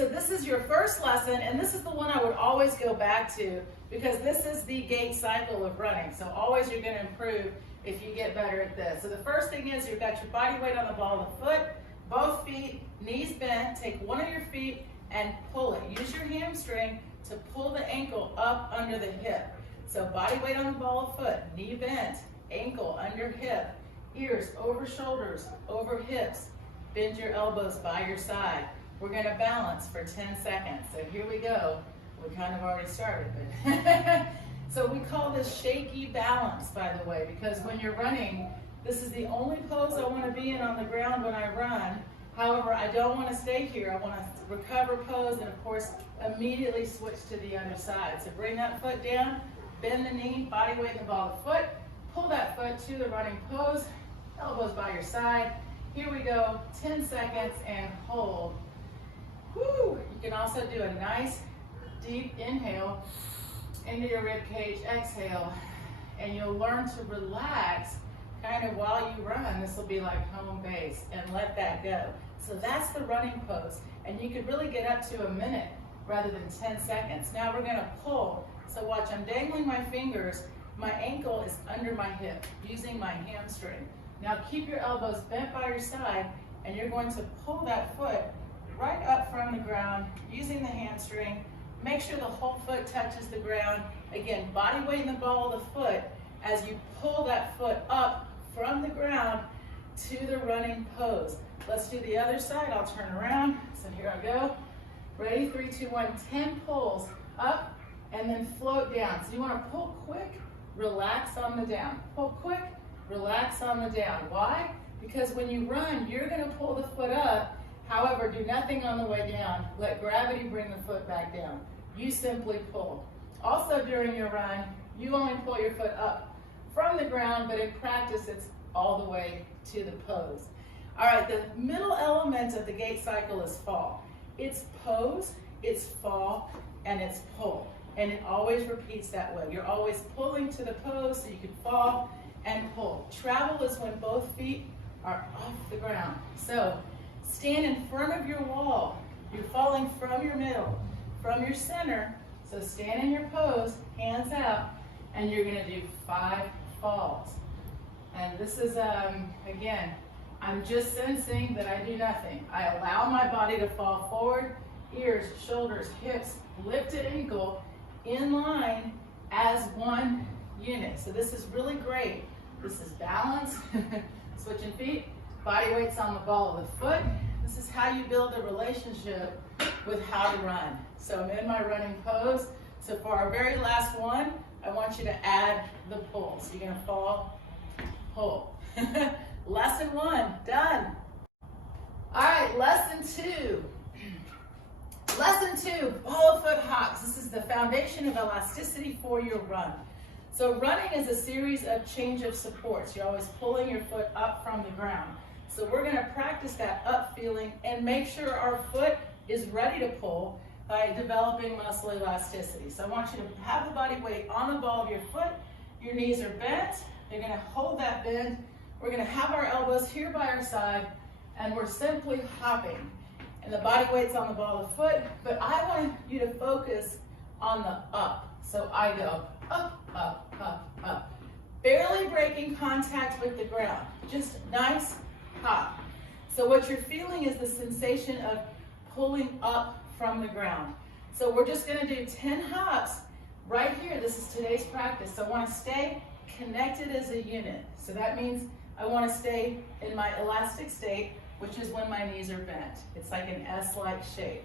so this is your first lesson, and this is the one I would always go back to because this is the gait cycle of running. So always you're gonna improve if you get better at this. So the first thing is you've got your body weight on the ball of the foot, both feet, knees bent, take one of your feet and pull it. Use your hamstring to pull the ankle up under the hip. So body weight on the ball of foot, knee bent, ankle under hip, ears over shoulders, over hips, bend your elbows by your side. We're gonna balance for 10 seconds. So here we go. We kind of already started, but so we call this shaky balance, by the way, because when you're running, this is the only pose I want to be in on the ground when I run. However, I don't want to stay here. I want to recover pose and, of course, immediately switch to the other side. So bring that foot down, bend the knee, body weight in the ball of the foot, pull that foot to the running pose, elbows by your side. Here we go, 10 seconds and hold. Woo! You can also do a nice deep inhale into your rib cage, exhale, and you'll learn to relax kind of while you run. This will be like home base, and let that go. So that's the running pose, and you could really get up to a minute rather than 10 seconds. Now we're gonna pull. So watch, I'm dangling my fingers. My ankle is under my hip, using my hamstring. Now keep your elbows bent by your side, and you're going to pull that foot right up from the ground using the hamstring. Make sure the whole foot touches the ground. Again, body weight in the ball of the foot as you pull that foot up from the ground to the running pose. Let's do the other side. I'll turn around. So here I go. Ready? 3, 2, 1. 10 pulls up and then float down. So you want to pull quick, relax on the down. Pull quick, relax on the down. Why? Because when you run, you're going to pull the foot up. However, do nothing on the way down. Let gravity bring the foot back down. You simply pull. Also during your run, you only pull your foot up from the ground, but in practice, it's all the way to the pose. All right, the middle element of the gait cycle is fall. It's pose, it's fall, and it's pull. And it always repeats that way. You're always pulling to the pose so you can fall and pull. Travel is when both feet are off the ground. So stand in front of your wall. You're falling from your middle, from your center. So stand in your pose, hands out, and you're gonna do 5 falls. And this is, again, I'm just sensing that I do nothing. I allow my body to fall forward, ears, shoulders, hips, lifted ankle, in line as one unit. So this is really great. This is balance, switching feet, body weight's on the ball of the foot. This is how you build a relationship with how to run. So I'm in my running pose. So for our very last one, I want you to add the pull. So you're gonna fall, pull. Lesson 1, done. All right, lesson 2. Lesson 2, ball of foot hops. This is the foundation of elasticity for your run. So running is a series of change of supports. You're always pulling your foot up from the ground. So we're gonna practice that up feeling and make sure our foot is ready to pull by developing muscle elasticity. So I want you to have the body weight on the ball of your foot. Your knees are bent. You're gonna hold that bend. We're gonna have our elbows here by our side, and we're simply hopping. And the body weight's on the ball of the foot, but I want you to focus on the up. So I go up, up, up, up. Barely breaking contact with the ground. Just nice hop. So what you're feeling is the sensation of pulling up from the ground. So we're just gonna do 10 hops right here. This is today's practice. So I wanna stay connected as a unit. So that means I wanna stay in my elastic state, which is when my knees are bent. It's like an S-like shape.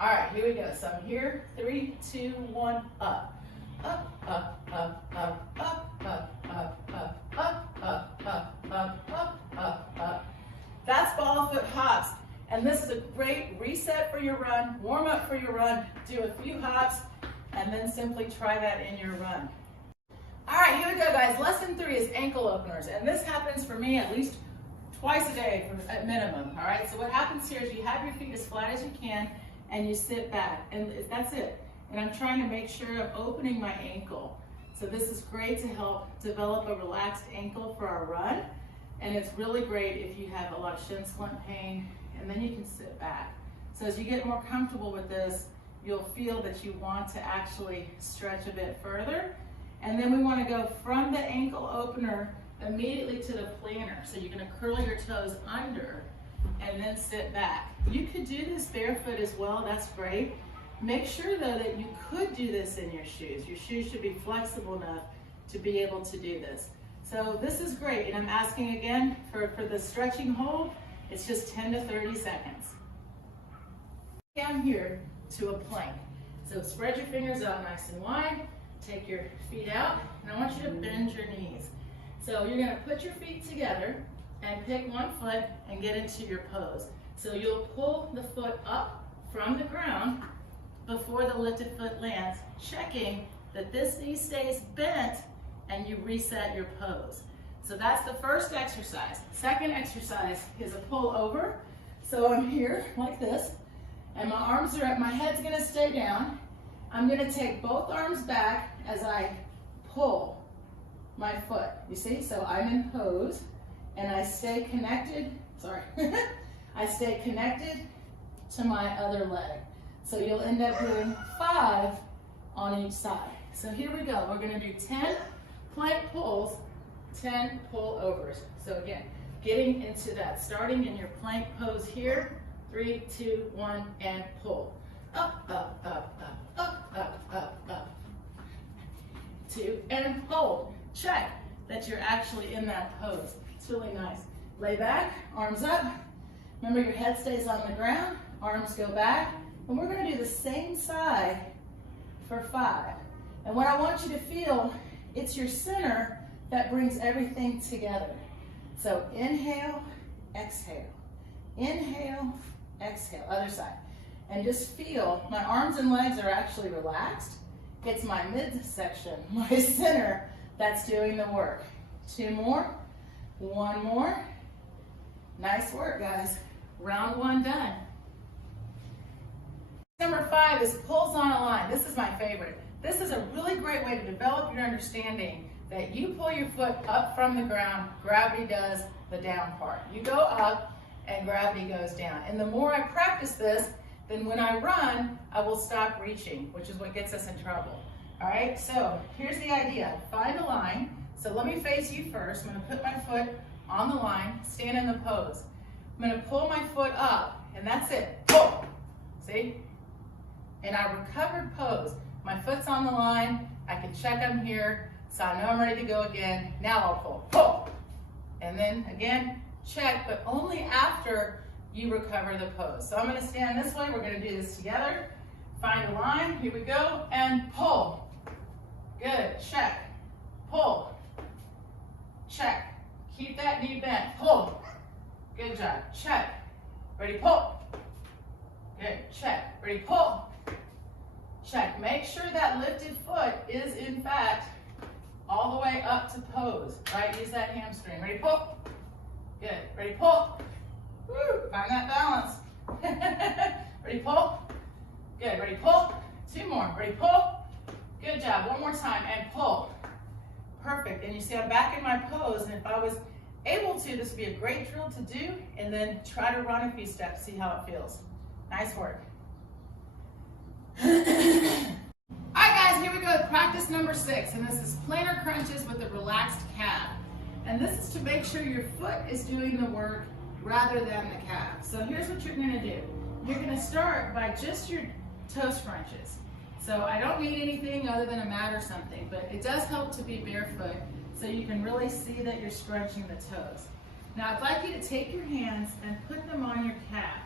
All right, here we go. So I'm here, 3, 2, 1, up. Up, up, up, up, up, up, up, up, up, up, up, up, up, up, up. That's ball of foot hops. And this is a great reset for your run, warm up for your run, do a few hops, and then simply try that in your run. All right, here we go, guys. Lesson 3 is ankle openers. And this happens for me at least twice a day at minimum, all right? So what happens here is you have your feet as flat as you can, and you sit back, and that's it. And I'm trying to make sure I'm opening my ankle. So this is great to help develop a relaxed ankle for our run. And it's really great if you have a lot of shin splint pain, and then you can sit back. So as you get more comfortable with this, you'll feel that you want to actually stretch a bit further. And then we want to go from the ankle opener immediately to the plantar. So you're going to curl your toes under and then sit back. You could do this barefoot as well, that's great. Make sure though that you could do this in your shoes. Your shoes should be flexible enough to be able to do this. So this is great, and I'm asking again for the stretching hold, it's just 10 to 30 seconds. Down here to a plank. So spread your fingers out nice and wide, take your feet out, and I want you to bend your knees. So you're gonna put your feet together and pick one foot and get into your pose. So you'll pull the foot up from the ground before the lifted foot lands, checking that this knee stays bent and you reset your pose. So that's the first exercise. Second exercise is a pull over. So I'm here like this, and my arms are up, my head's gonna stay down. I'm gonna take both arms back as I pull my foot. You see, so I'm in pose, and I stay connected, sorry, I stay connected to my other leg. So you'll end up doing 5 on each side. So here we go, we're gonna do 10 plank pulls, 10 pull overs. So again, getting into that, starting in your plank pose here, 3, 2, 1, and pull. Up, up, up, up, up, up, up, up. 2, and hold. Check that you're actually in that pose. It's really nice. Lay back, arms up. Remember your head stays on the ground, arms go back. And we're gonna do the same side for 5. And what I want you to feel, it's your center that brings everything together. So inhale, exhale. Inhale, exhale, other side. And just feel, my arms and legs are actually relaxed. It's my midsection, my center, that's doing the work. 2 more, 1 more. Nice work, guys. Round 1 done. Number 5 is pulls on a line. This is my favorite. This is a really great way to develop your understanding that you pull your foot up from the ground, gravity does the down part. You go up and gravity goes down. And the more I practice this, then when I run, I will stop reaching, which is what gets us in trouble. All right, so here's the idea. Find a line. So let me face you first. I'm gonna put my foot on the line, stand in the pose. I'm gonna pull my foot up, and that's it, pull, see? And I recovered pose. My foot's on the line, I can check I'm here, so I know I'm ready to go again. Now I'll pull. And then again, check, but only after you recover the pose. So I'm gonna stand this way, we're gonna do this together. Find a line, here we go, and pull. Good, check, pull, check. Keep that knee bent, pull. Good job, check. Ready, pull. Good, check. Ready, pull. Check. Make sure that lifted foot is in fact all the way up to pose, right? Use that hamstring. Ready, pull. Good. Ready, pull. Woo. Find that balance. Ready, pull. Good. Ready, pull. 2 more. Ready, pull. Good job. 1 more time and pull. Perfect. And you see I'm back in my pose, and if I was able to, this would be a great drill to do, and then try to run a few steps, see how it feels. Nice work. All right, guys, here we go with practice number 6, and this is plantar crunches with a relaxed calf. And this is to make sure your foot is doing the work rather than the calf. So here's what you're gonna do. You're gonna start by just your toe scrunches. So I don't need anything other than a mat or something, but it does help to be barefoot so you can really see that you're scrunching the toes. Now I'd like you to take your hands and put them on your calf.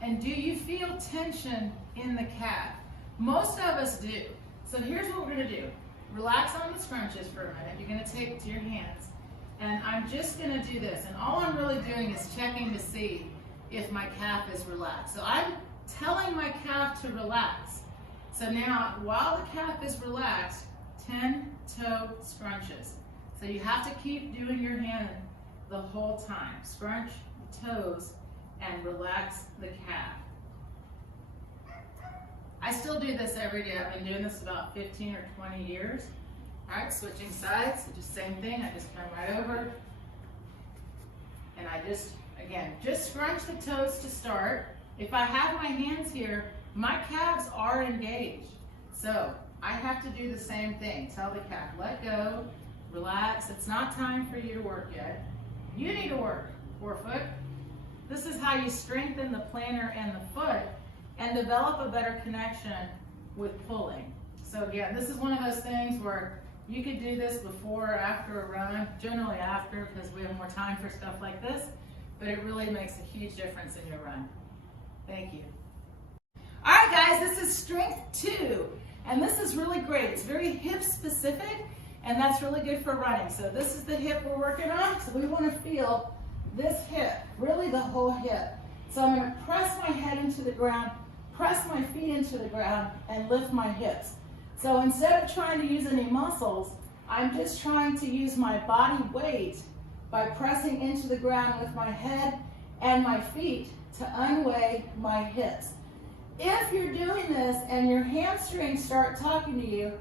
And do you feel tension in the calf? Most of us do. So here's what we're gonna do. Relax on the scrunches for a minute. You're gonna take it to your hands. And I'm just gonna do this. And all I'm really doing is checking to see if my calf is relaxed. So I'm telling my calf to relax. So now, while the calf is relaxed, 10 toe scrunches. So you have to keep doing your hand the whole time. Scrunch the toes and relax the calf. I still do this every day. I've been doing this about 15 or 20 years. All right, switching sides, so just same thing. I just come right over. And I just, again, just scrunch the toes to start. If I have my hands here, my calves are engaged. So I have to do the same thing. Tell the calf, let go, relax. It's not time for you to work yet. You need to work, forefoot. This is how you strengthen the plantar and the foot and develop a better connection with pulling. So again, this is one of those things where you could do this before or after a run, generally after because we have more time for stuff like this, but it really makes a huge difference in your run. Thank you. All right, guys, this is strength 2, and this is really great. It's very hip specific, and that's really good for running. So this is the hip we're working on, so we want to feel this hip, really the whole hip. So I'm going to press my head into the ground, press my feet into the ground, and lift my hips. So instead of trying to use any muscles, I'm just trying to use my body weight by pressing into the ground with my head and my feet to unweigh my hips. If you're doing this and your hamstrings start talking to you,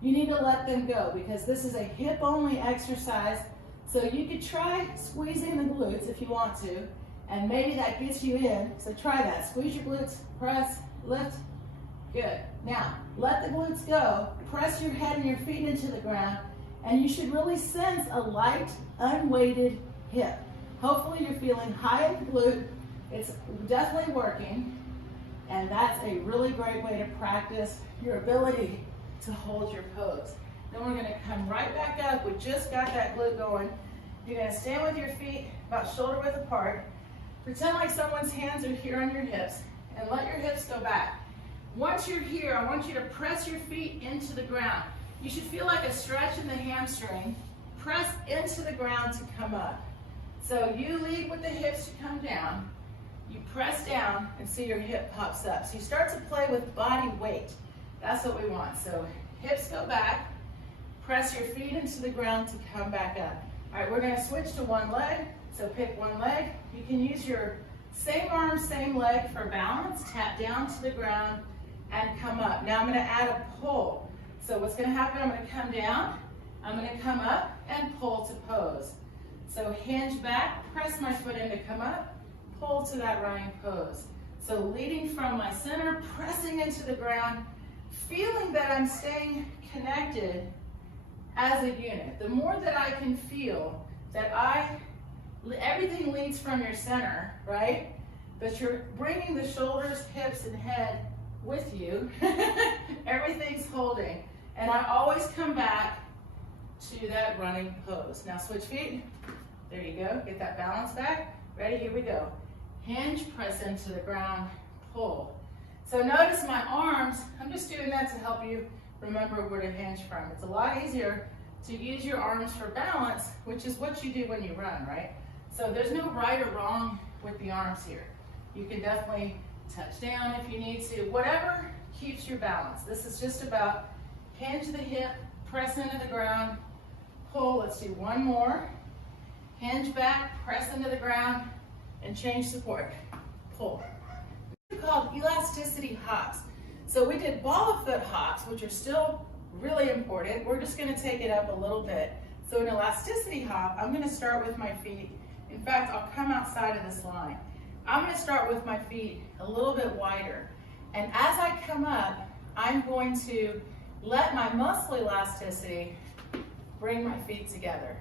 you need to let them go because this is a hip-only exercise. So you could try squeezing the glutes if you want to, and maybe that gets you in. So try that. Squeeze your glutes, press, lift. Good. Now, let the glutes go. Press your head and your feet into the ground, and you should really sense a light, unweighted hip. Hopefully you're feeling high in the glute. It's definitely working, and that's a really great way to practice your ability to hold your pose. Then we're going to come right back up. We just got that glute going. You're going to stand with your feet about shoulder width apart. Pretend like someone's hands are here on your hips, and let your hips go back. Once you're here, I want you to press your feet into the ground. You should feel like a stretch in the hamstring. Press into the ground to come up. So you lead with the hips to come down. You press down and see your hip pops up. So you start to play with body weight. That's what we want. So hips go back. Press your feet into the ground to come back up. All right, we're going to switch to one leg. So pick one leg. You can use your same arm, same leg for balance. Tap down to the ground and come up. Now I'm going to add a pull. So what's going to happen, I'm going to come down, I'm going to come up and pull to pose. So hinge back, press my foot in to come up, pull to that running pose. So leading from my center, pressing into the ground, feeling that I'm staying connected as a unit. The more that I can feel that everything leads from your center, right? But you're bringing the shoulders, hips, and head with you. Everything's holding. And I always come back to that running pose. Now switch feet. There you go. Get that balance back. Ready? Here we go. Hinge, press into the ground, pull. So notice my arms. I'm just doing that to help you remember where to hinge from. It's a lot easier to use your arms for balance, which is what you do when you run, right? So there's no right or wrong with the arms here. You can definitely touch down if you need to. Whatever keeps your balance. This is just about hinge the hip, press into the ground, pull. Let's do one more. Hinge back, press into the ground, and change support. Pull. It's called elasticity hops. So we did ball of foot hops, which are still really important. We're just going to take it up a little bit. So an elasticity hop, I'm going to start with my feet. In fact, I'll come outside of this line. I'm going to start with my feet a little bit wider. And as I come up, I'm going to let my muscle elasticity bring my feet together.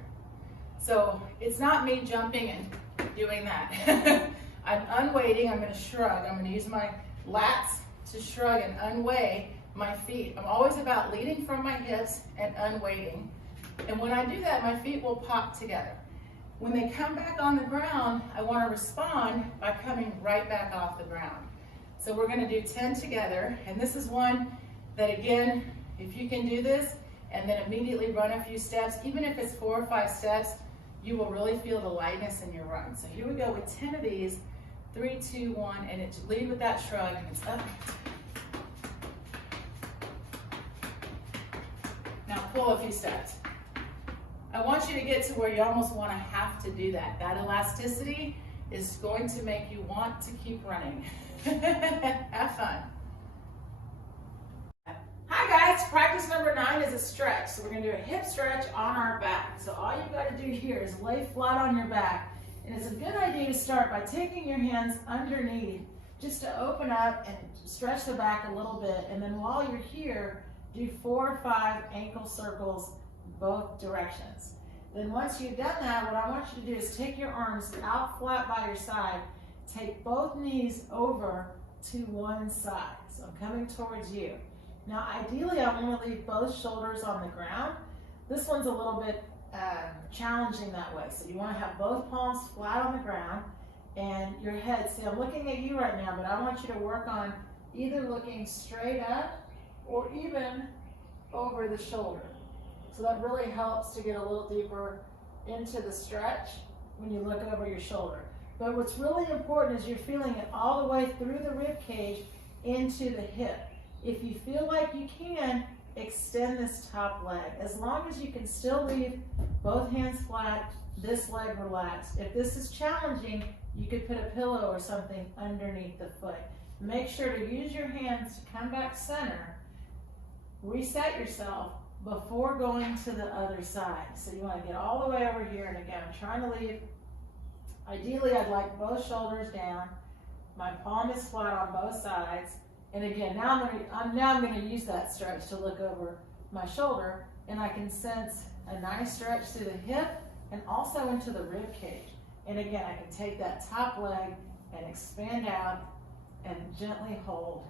So it's not me jumping and doing that. I'm unweighting, I'm going to shrug. I'm going to use my lats to shrug and unweigh my feet. I'm always about leading from my hips and unweighting. And when I do that, my feet will pop together. When they come back on the ground, I want to respond by coming right back off the ground. So we're going to do 10 together. And this is one that, again, if you can do this and then immediately run a few steps, even if it's 4 or 5 steps, you will really feel the lightness in your run. So here we go with 10 of these. 3, 2, 1, and it's lead with that shrug, and it's up. Now pull a few steps. I want you to get to where you almost want to have to do that. That elasticity is going to make you want to keep running. Have fun. Hi guys, practice number 9 is a stretch. So we're going to do a hip stretch on our back. So all you've got to do here is lay flat on your back. And it's a good idea to start by taking your hands underneath just to open up and stretch the back a little bit. And then while you're here, do 4 or 5 ankle circles both directions. Then once you've done that, what I want you to do is take your arms out flat by your side, take both knees over to one side. So I'm coming towards you. Now ideally I want to leave both shoulders on the ground. This one's a little bit challenging that way. So you want to have both palms flat on the ground and your head, see I'm looking at you right now, but I want you to work on either looking straight up or even over the shoulder. So that really helps to get a little deeper into the stretch when you look over your shoulder. But what's really important is you're feeling it all the way through the rib cage into the hip. If you feel like you can, extend this top leg. As long as you can still leave both hands flat, this leg relaxed. If this is challenging, you could put a pillow or something underneath the foot. Make sure to use your hands to come back center, reset yourself before going to the other side. So you want to get all the way over here, and again, I'm trying to leave, ideally I'd like both shoulders down, my palm is flat on both sides, and again, now I'm going to use that stretch to look over my shoulder, and I can sense a nice stretch through the hip and also into the rib cage. And again, I can take that top leg and expand out and gently hold.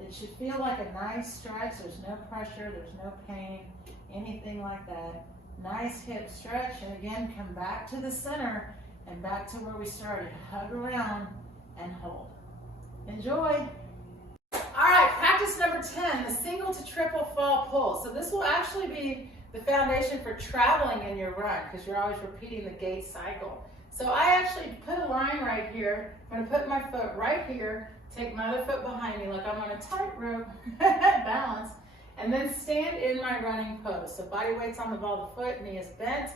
It should feel like a nice stretch. There's no pressure, there's no pain, anything like that. Nice hip stretch, and again, come back to the center and back to where we started. Hug around and hold. Enjoy. All right, practice number 10, the single to triple fall pull. So this will actually be the foundation for traveling in your run because you're always repeating the gait cycle. So I actually put a line right here. I'm going to put my foot right here, take my other foot behind me like I'm on a tightrope balance, and then stand in my running pose. So body weight's on the ball of the foot, knee is bent,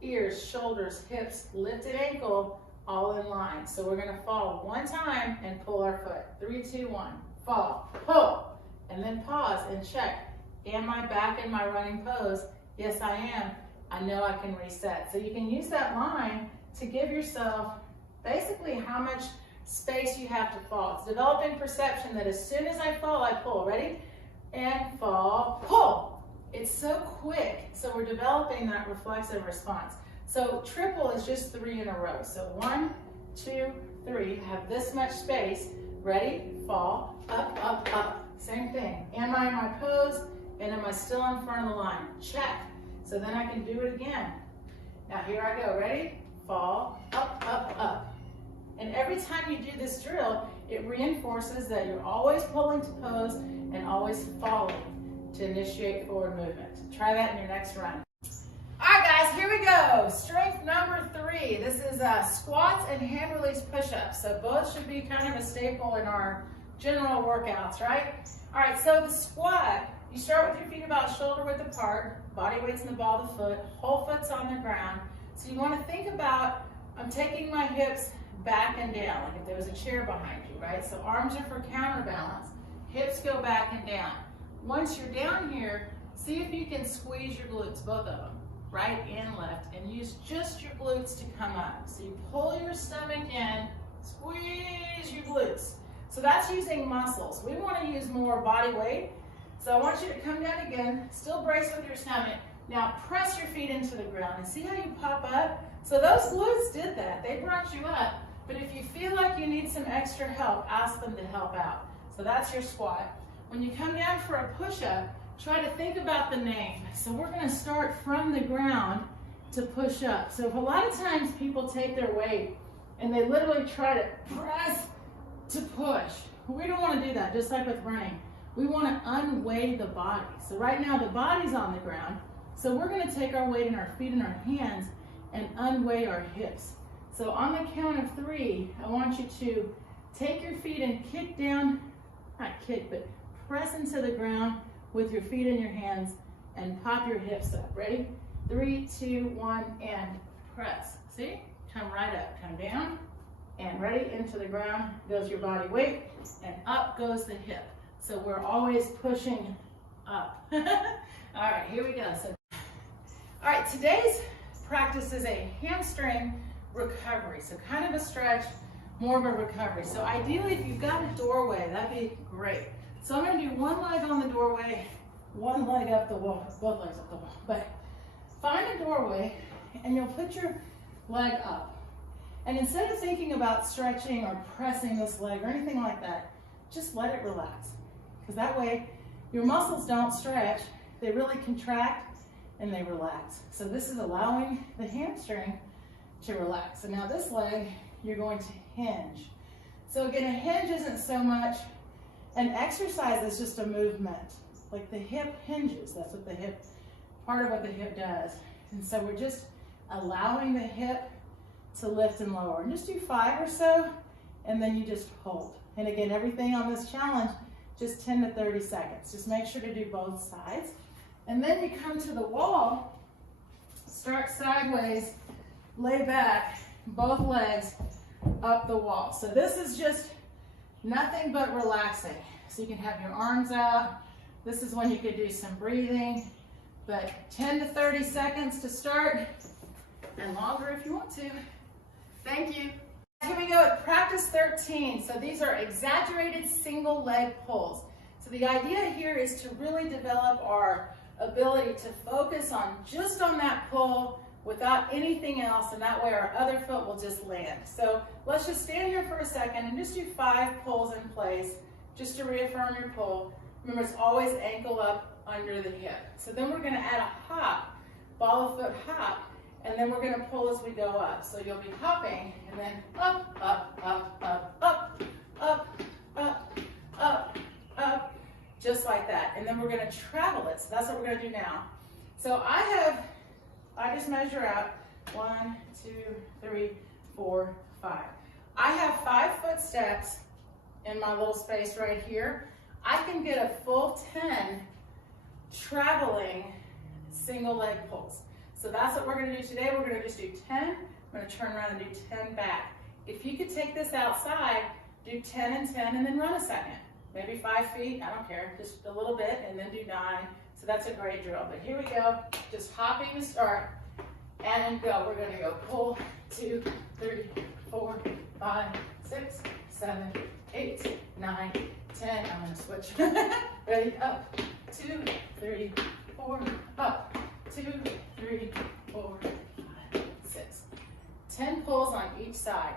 ears, shoulders, hips, lifted ankle, all in line. So we're going to fall one time and pull our foot. 3, 2, 1. Fall, pull, and then pause and check. Am I back in my running pose? Yes, I am. I know I can reset. So you can use that line to give yourself basically how much space you have to fall. It's developing perception that as soon as I fall, I pull. Ready? And fall, pull. It's so quick. So we're developing that reflexive response. So triple is just 3 in a row. So 1, 2, 3. Have this much space. Ready? Fall, up, up, up. Same thing. Am I in my pose? And am I still in front of the line? Check. So then I can do it again. Now here I go. Ready? Fall, up, up, up. And every time you do this drill, it reinforces that you're always pulling to pose and always falling to initiate forward movement. Try that in your next run. All right, guys, here we go. Strength number 3. This is squats and hand release push-ups. So both should be kind of a staple in our general workouts, right? All right, so the squat, you start with your feet about shoulder width apart, body weight's in the ball of the foot, whole foot's on the ground. So you want to think about, I'm taking my hips back and down, like if there was a chair behind you, right? So arms are for counterbalance, hips go back and down. Once you're down here, see if you can squeeze your glutes, both of them, right and left, and use just your glutes to come up. So you pull your stomach in, squeeze your glutes. So that's using muscles. We want to use more body weight. So I want you to come down again, still brace with your stomach. Now press your feet into the ground and see how you pop up? So those glutes did that. They brought you up. But if you feel like you need some extra help, ask them to help out. So that's your squat. When you come down for a push-up, try to think about the name. So we're going to start from the ground to push up. So if a lot of times people take their weight and they literally try to press to push, we don't want to do that, just like with running. We want to unweigh the body. So right now the body's on the ground. So we're going to take our weight in our feet and our hands and unweigh our hips. So on the count of 3, I want you to take your feet and kick down, not kick, but press into the ground with your feet and your hands and pop your hips up. Ready? 3, 2, 1, and press. See? Come right up, come down, and ready, into the ground goes your body weight, and up goes the hip. So we're always pushing up. All right, here we go. So, all right, today's practice is a hamstring recovery. So kind of a stretch more of a recovery. So ideally, if you've got a doorway, that'd be great. So I'm gonna do one leg on the doorway, one leg up the wall, both legs up the wall. But find a doorway and you'll put your leg up. And instead of thinking about stretching or pressing this leg or anything like that, just let it relax. Because that way your muscles don't stretch, they really contract and they relax. So this is allowing the hamstring to relax. And now this leg, you're going to hinge. So again, a hinge isn't so much an exercise, it's just a movement. Like the hip hinges, that's what the hip, part of what the hip does. And so we're just allowing the hip to lift and lower. And just do 5 or so, and then you just hold. And again, everything on this challenge, just 10 to 30 seconds. Just make sure to do both sides. And then you come to the wall, start sideways, lay back, both legs up the wall. So this is just nothing but relaxing. So you can have your arms out. This is when you could do some breathing, but 10 to 30 seconds to start, and longer if you want to. Thank you. Here we go with practice 13. So these are exaggerated single leg pulls. So the idea here is to really develop our ability to focus on just on that pull without anything else, and that way our other foot will just land. So let's just stand here for a second and just do 5 pulls in place, just to reaffirm your pull. Remember, it's always ankle up under the hip. So then we're gonna add a hop, ball of foot hop, and then we're gonna pull as we go up. So you'll be hopping, and then up, up, up, up, up, up, up, up, up, just like that. And then we're gonna travel it. So that's what we're gonna do now. So I just measure out 1, 2, 3, 4, 5. I have 5 footsteps in my little space right here. I can get a full 10 traveling single leg pulls. So that's what we're gonna do today. We're gonna just do 10. I'm gonna turn around and do 10 back. If you could take this outside, do 10 and 10 and then run a second. Maybe 5 feet, I don't care, just a little bit, and then do 9. So that's a great drill. But here we go, just hopping to start, and go. We're gonna go pull, 2, 3, 4, 5, 6, 7, 8, 9, 10. I'm gonna switch. Ready, up, 2, 3, 4, up, 2, 3, 4, 5, 6. 10 pulls on each side.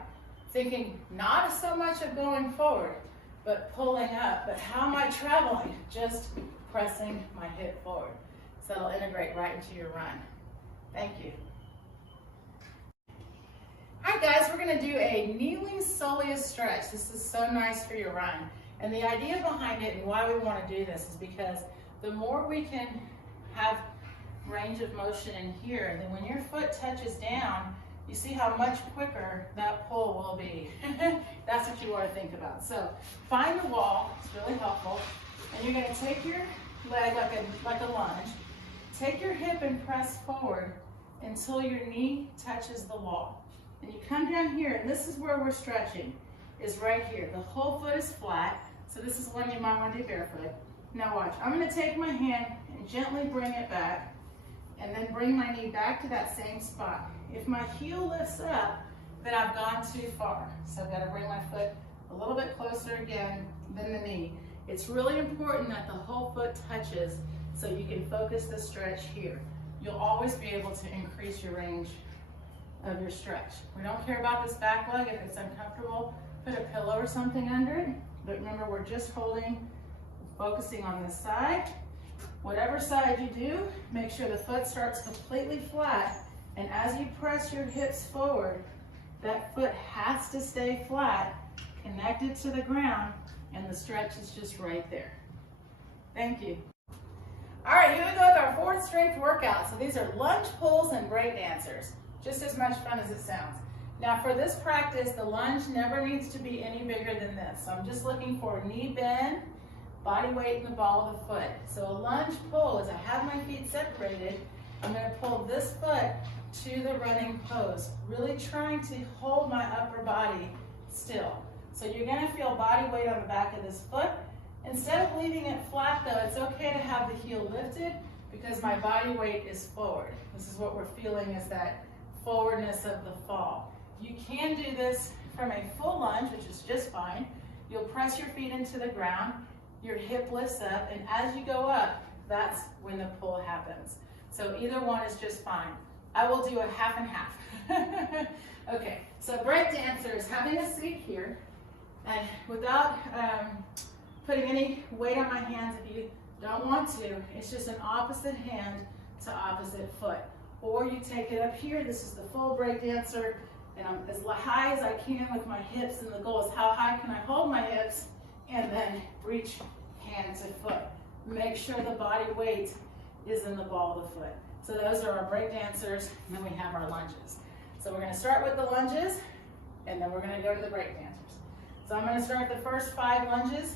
Thinking not so much of going forward, but pulling up. But how am I traveling? Just pressing my hip forward. So it'll integrate right into your run. Thank you. Hi guys, we're gonna do a kneeling soleus stretch. This is so nice for your run. And the idea behind it and why we wanna do this is because the more we can have range of motion in here, then when your foot touches down, you see how much quicker that pull will be. That's what you want to think about. So find the wall, it's really helpful, and you're going to take your leg like a lunge, take your hip and press forward until your knee touches the wall. And you come down here, and this is where we're stretching, is right here. The whole foot is flat, so this is one you might want to do barefoot. Now watch, I'm going to take my hand and gently bring it back, and then bring my knee back to that same spot. If my heel lifts up, then I've gone too far. So I've got to bring my foot a little bit closer again than the knee. It's really important that the whole foot touches so you can focus the stretch here. You'll always be able to increase your range of your stretch. We don't care about this back leg. If it's uncomfortable, put a pillow or something under it. But remember, we're just holding, focusing on this side. Whatever side you do, make sure the foot starts completely flat. And as you press your hips forward, that foot has to stay flat, connected to the ground, and the stretch is just right there. Thank you. All right, here we go with our 4th strength workout. So these are lunge pulls and breakdancers. Just as much fun as it sounds. Now for this practice, the lunge never needs to be any bigger than this. So I'm just looking for a knee bend, body weight in the ball of the foot. So a lunge pull is I have my feet separated. I'm going to pull this foot to the running pose, really trying to hold my upper body still. So you're going to feel body weight on the back of this foot. Instead of leaving it flat though, it's okay to have the heel lifted because my body weight is forward. This is what we're feeling, is that forwardness of the fall. You can do this from a full lunge, which is just fine. You'll press your feet into the ground, your hip lifts up, and as you go up, that's when the pull happens. So either one is just fine. I will do a half and half. Okay, so breakdancers, having a seat here, and without putting any weight on my hands if you don't want to, it's just an opposite hand to opposite foot. Or you take it up here, this is the full breakdancer, and I'm as high as I can with my hips, and the goal is how high can I hold my hips, and then reach hand to foot. Make sure the body weight is in the ball of the foot. So those are our breakdancers, and then we have our lunges. So we're gonna start with the lunges, and then we're gonna go to the breakdancers. So I'm gonna start the first 5 lunges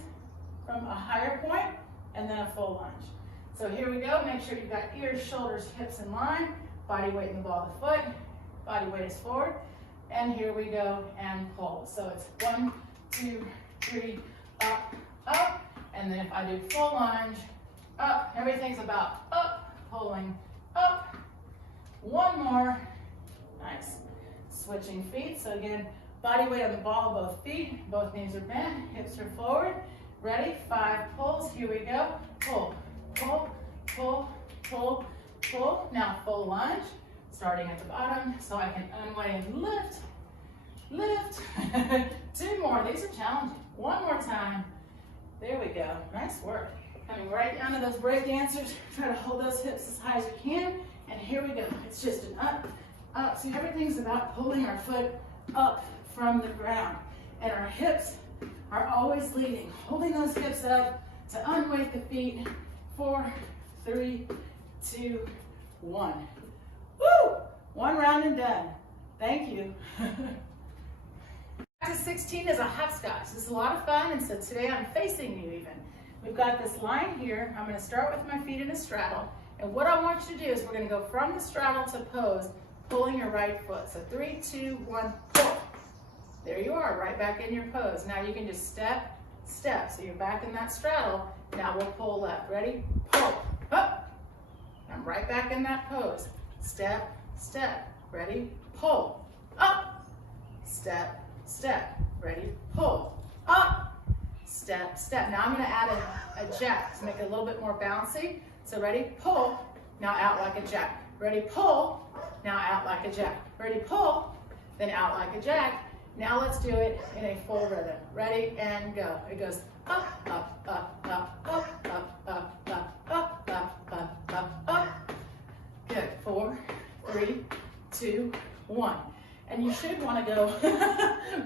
from a higher point, and then a full lunge. So here we go, make sure you've got ears, shoulders, hips in line, body weight in the ball of the foot, body weight is forward, and here we go, and pull. So it's 1, 2, 3, up, up, and then if I do full lunge, up, everything's about up, pulling, up, one more, nice. Switching feet, so again, body weight on the ball of both feet, both knees are bent, hips are forward. Ready? 5 pulls, here we go. Pull, pull, pull, pull, pull. Now full lunge, starting at the bottom, so I can unweigh and lift, lift. 2 more, these are challenging. 1 more time. There we go, nice work. Coming right down to those breakdancers, try to hold those hips as high as you can, and here we go. It's just an up, up. So everything's about pulling our foot up from the ground, and our hips are always leading, holding those hips up to unweight the feet. 4, 3, 2, 1. Woo! 1 round and done. Thank you. Practice 16 is a hopscotch. This is a lot of fun, and so today I'm facing you even. We've got this line here. I'm going to start with my feet in a straddle, and what I want you to do is we're going to go from the straddle to pose, pulling your right foot. So 3, 2, 1, pull. There you are, right back in your pose. Now you can just step, step. So you're back in that straddle. Now we'll pull left. Ready? Pull. Up. I'm right back in that pose. Step, step. Ready? Pull. Up. Step, step. Ready? Pull. Up. Step, step. Now I'm going to add a jack to make it a little bit more bouncy. So ready? Pull. Now out like a jack. Ready? Pull. Now out like a jack. Ready? Pull. Then out like a jack. Now let's do it in a full rhythm. Ready and go. It goes up, up, up, up, up, up, up, up, up, up, up, up, up. Good. 4, 3, 2, 1. And you should want to go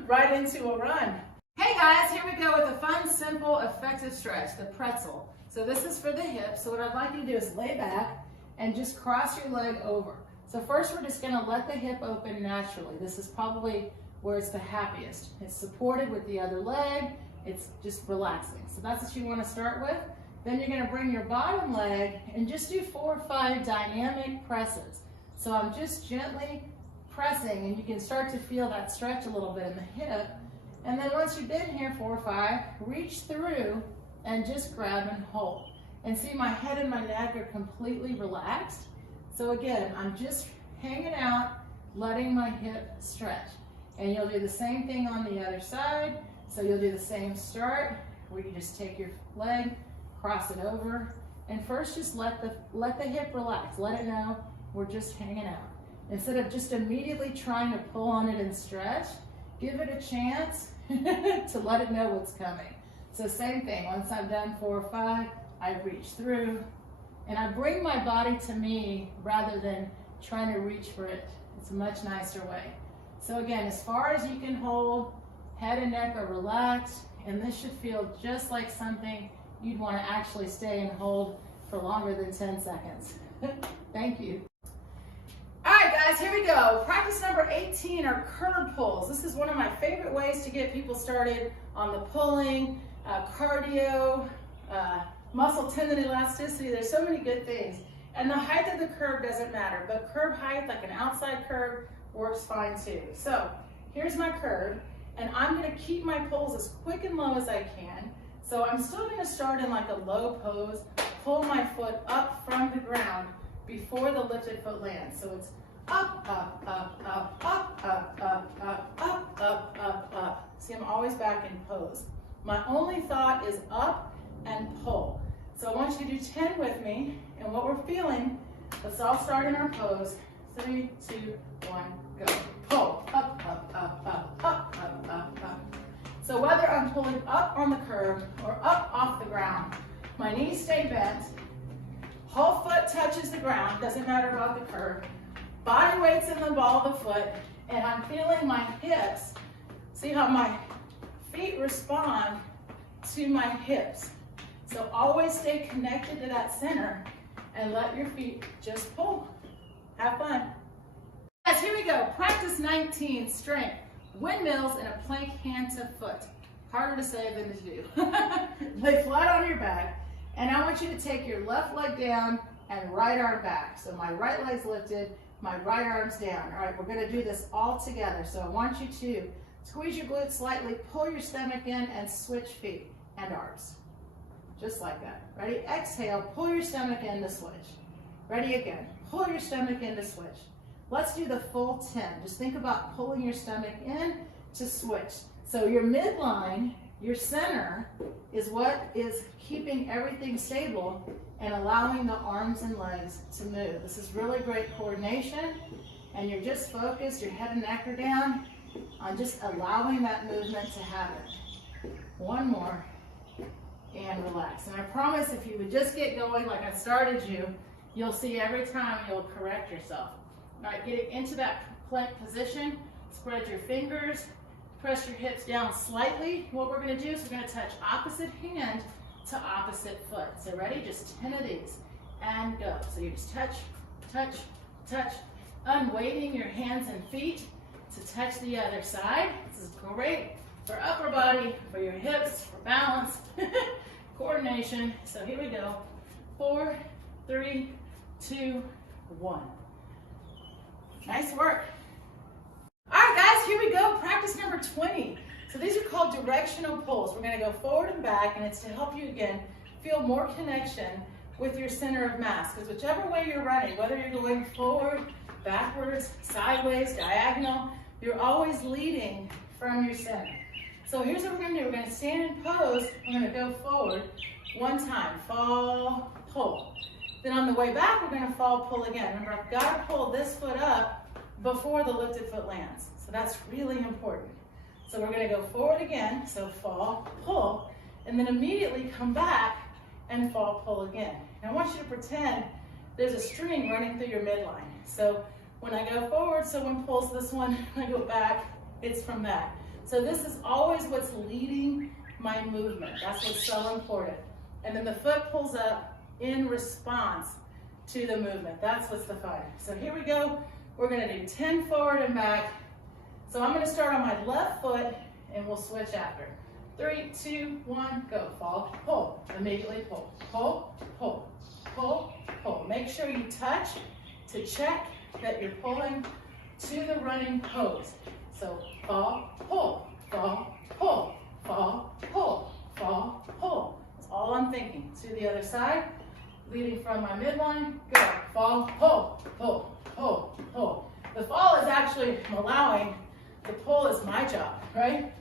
right into a run. Hey guys, here we go with a fun, simple, effective stretch, the pretzel. So this is for the hips. So what I'd like you to do is lay back and just cross your leg over. So first we're just going to let the hip open naturally. This is probably where it's the happiest. It's supported with the other leg. It's just relaxing. So that's what you want to start with. Then you're going to bring your bottom leg and just do 4 or 5 dynamic presses. So I'm just gently pressing, and you can start to feel that stretch a little bit in the hip. And then once you've been here 4 or 5, reach through and just grab and hold. And see, my head and my neck are completely relaxed. So again, I'm just hanging out, letting my hip stretch. And you'll do the same thing on the other side. So you'll do the same start where you just take your leg, cross it over, and first just let the hip relax. Let it know we're just hanging out. Instead of just immediately trying to pull on it and stretch, give it a chance to let it know what's coming. So same thing, once I'm done 4 or 5, I reach through and I bring my body to me rather than trying to reach for it. It's a much nicer way. So again, as far as you can hold, head and neck are relaxed, and this should feel just like something you'd want to actually stay and hold for longer than 10 seconds. Thank you. All right, guys, here we go. Practice number 18 are curb pulls. This is one of my favorite ways to get people started on the pulling, cardio, muscle tendon elasticity. There's so many good things. And the height of the curb doesn't matter, but curb height, like an outside curb, works fine too. So here's my curb, and I'm going to keep my pulls as quick and low as I can. So I'm still going to start in like a low pose, pull my foot up from the ground before the lifted foot lands. So it's up, up, up, up, up, up, up, up, up, up, up, up. See, I'm always back in pose. My only thought is up and pull. So I want you to do 10 with me, and what we're feeling, let's all start in our pose. 3, 2, 1, go. Pull, up, up, up, up, up, up, up, up. So whether I'm pulling up on the curb or up off the ground, my knees stay bent, whole foot touches the ground, doesn't matter about the curve, body weight's in the ball of the foot, and I'm feeling my hips. See how my feet respond to my hips. So always stay connected to that center and let your feet just pull. Have fun. Guys, here we go. Practice 19, strength. Windmills in a plank hand to foot. Harder to say than to do. Lay flat on your back, and I want you to take your left leg down and right arm back. So my right leg's lifted, my right arm's down. All right, we're gonna do this all together. So I want you to squeeze your glutes slightly, pull your stomach in, and switch feet and arms. Just like that. Ready? Exhale, pull your stomach in to switch. Ready again. Pull your stomach in to switch. Let's do the full 10. Just think about pulling your stomach in to switch. So your midline, your center, is what is keeping everything stable and allowing the arms and legs to move. This is really great coordination, and you're just focused, your head and neck are down, on just allowing that movement to happen. One more, and relax. And I promise if you would just get going like I started you, you'll see every time you'll correct yourself. All right, getting into that plank position, spread your fingers, press your hips down slightly. What we're gonna do is we're gonna touch opposite hand to opposite foot. So ready? Just 10 of these, and go. So you just touch, touch, touch, unweighting your hands and feet to touch the other side. This is great for upper body, for your hips, for balance, coordination. So here we go. 4, 3, 2, 1. Nice work. All right, guys, here we go. Practice number 20. So these are called directional pulls. We're going to go forward and back, and it's to help you, again, feel more connection with your center of mass. Because whichever way you're running, whether you're going forward, backwards, sideways, diagonal, you're always leading from your center. So here's what we're going to do. We're going to stand in pose. We're going to go forward one time. Fall, pull. Then on the way back, we're going to fall, pull again. Remember, I've got to pull this foot up before the lifted foot lands. So that's really important. So we're going to go forward again. So fall, pull, and then immediately come back and fall, pull again. And I want you to pretend there's a string running through your midline. So when I go forward, someone pulls this one. When I go back, it's from that. So this is always what's leading my movement. That's what's so important. And then the foot pulls up in response to the movement. That's what's the fun. So here we go. We're going to do 10 forward and back. So I'm going to start on my left foot, and we'll switch after. 3, 2, 1, go. Fall, pull. Immediately pull. Pull, pull, pull, pull. Make sure you touch to check that you're pulling to the running pose. So fall, pull, fall, pull, fall, pull, fall, pull. That's all I'm thinking. To the other side, leading from my midline, go. Fall, pull, pull, pull, pull. The fall is actually allowing, the pull is my job, right?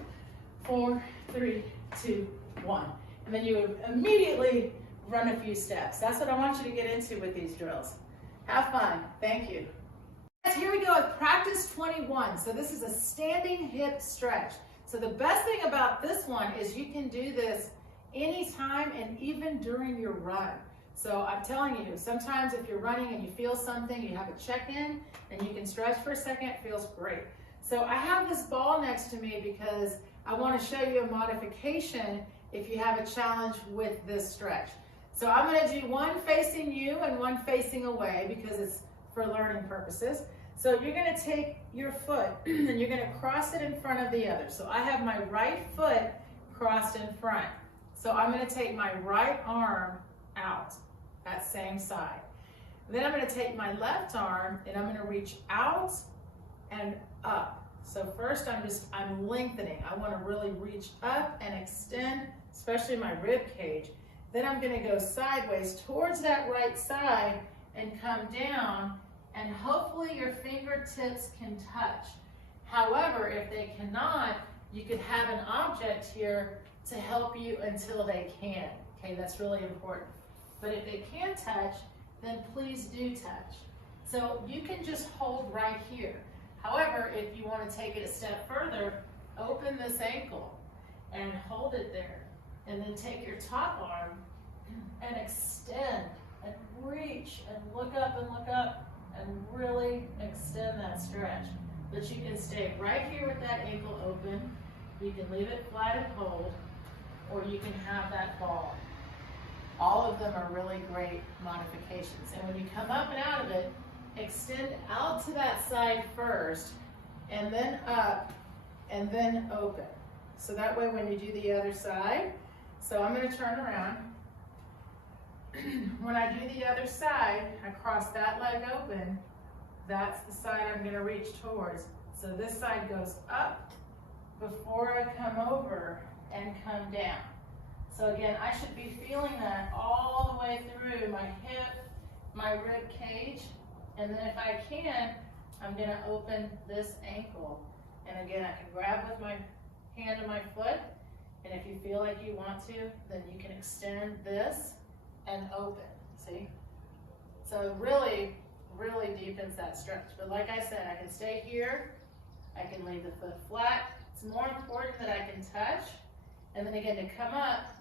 4, 3, 2, 1. And then you immediately run a few steps. That's what I want you to get into with these drills. Have fun. Thank you. Here we go with practice 21. So this is a standing hip stretch. So the best thing about this one is you can do this anytime and even during your run. So I'm telling you, sometimes if you're running and you feel something, you have a check-in and you can stretch for a second, it feels great. So I have this ball next to me because I want to show you a modification if you have a challenge with this stretch. So I'm going to do one facing you and one facing away because it's for learning purposes. So you're going to take your foot and you're going to cross it in front of the other. So I have my right foot crossed in front. So I'm going to take my right arm out, that same side. Then I'm going to take my left arm and I'm going to reach out and up. So first I'm lengthening. I want to really reach up and extend, especially my rib cage. Then I'm going to go sideways towards that right side and come down and hopefully your fingertips can touch. However, if they cannot, you could have an object here to help you until they can. Okay, that's really important. But if they can touch, then please do touch. So you can just hold right here. However, if you want to take it a step further, open this ankle and hold it there. And then take your top arm and extend and reach and look up and really extend that stretch. But you can stay right here with that ankle open. You can leave it flat and hold, or you can have that ball. All of them are really great modifications. And when you come up and out of it, extend out to that side first, and then up, and then open. So that way when you do the other side, so I'm going to turn around. When I do the other side, I cross that leg open. That's the side I'm going to reach towards. So this side goes up before I come over and come down. So again, I should be feeling that all the way through my hip, my rib cage, and then if I can, I'm going to open this ankle. And again, I can grab with my hand and my foot, and if you feel like you want to, then you can extend this and open, see? So it really, really deepens that stretch. But like I said, I can stay here, I can leave the foot flat. It's more important that I can touch, and then again, to come up,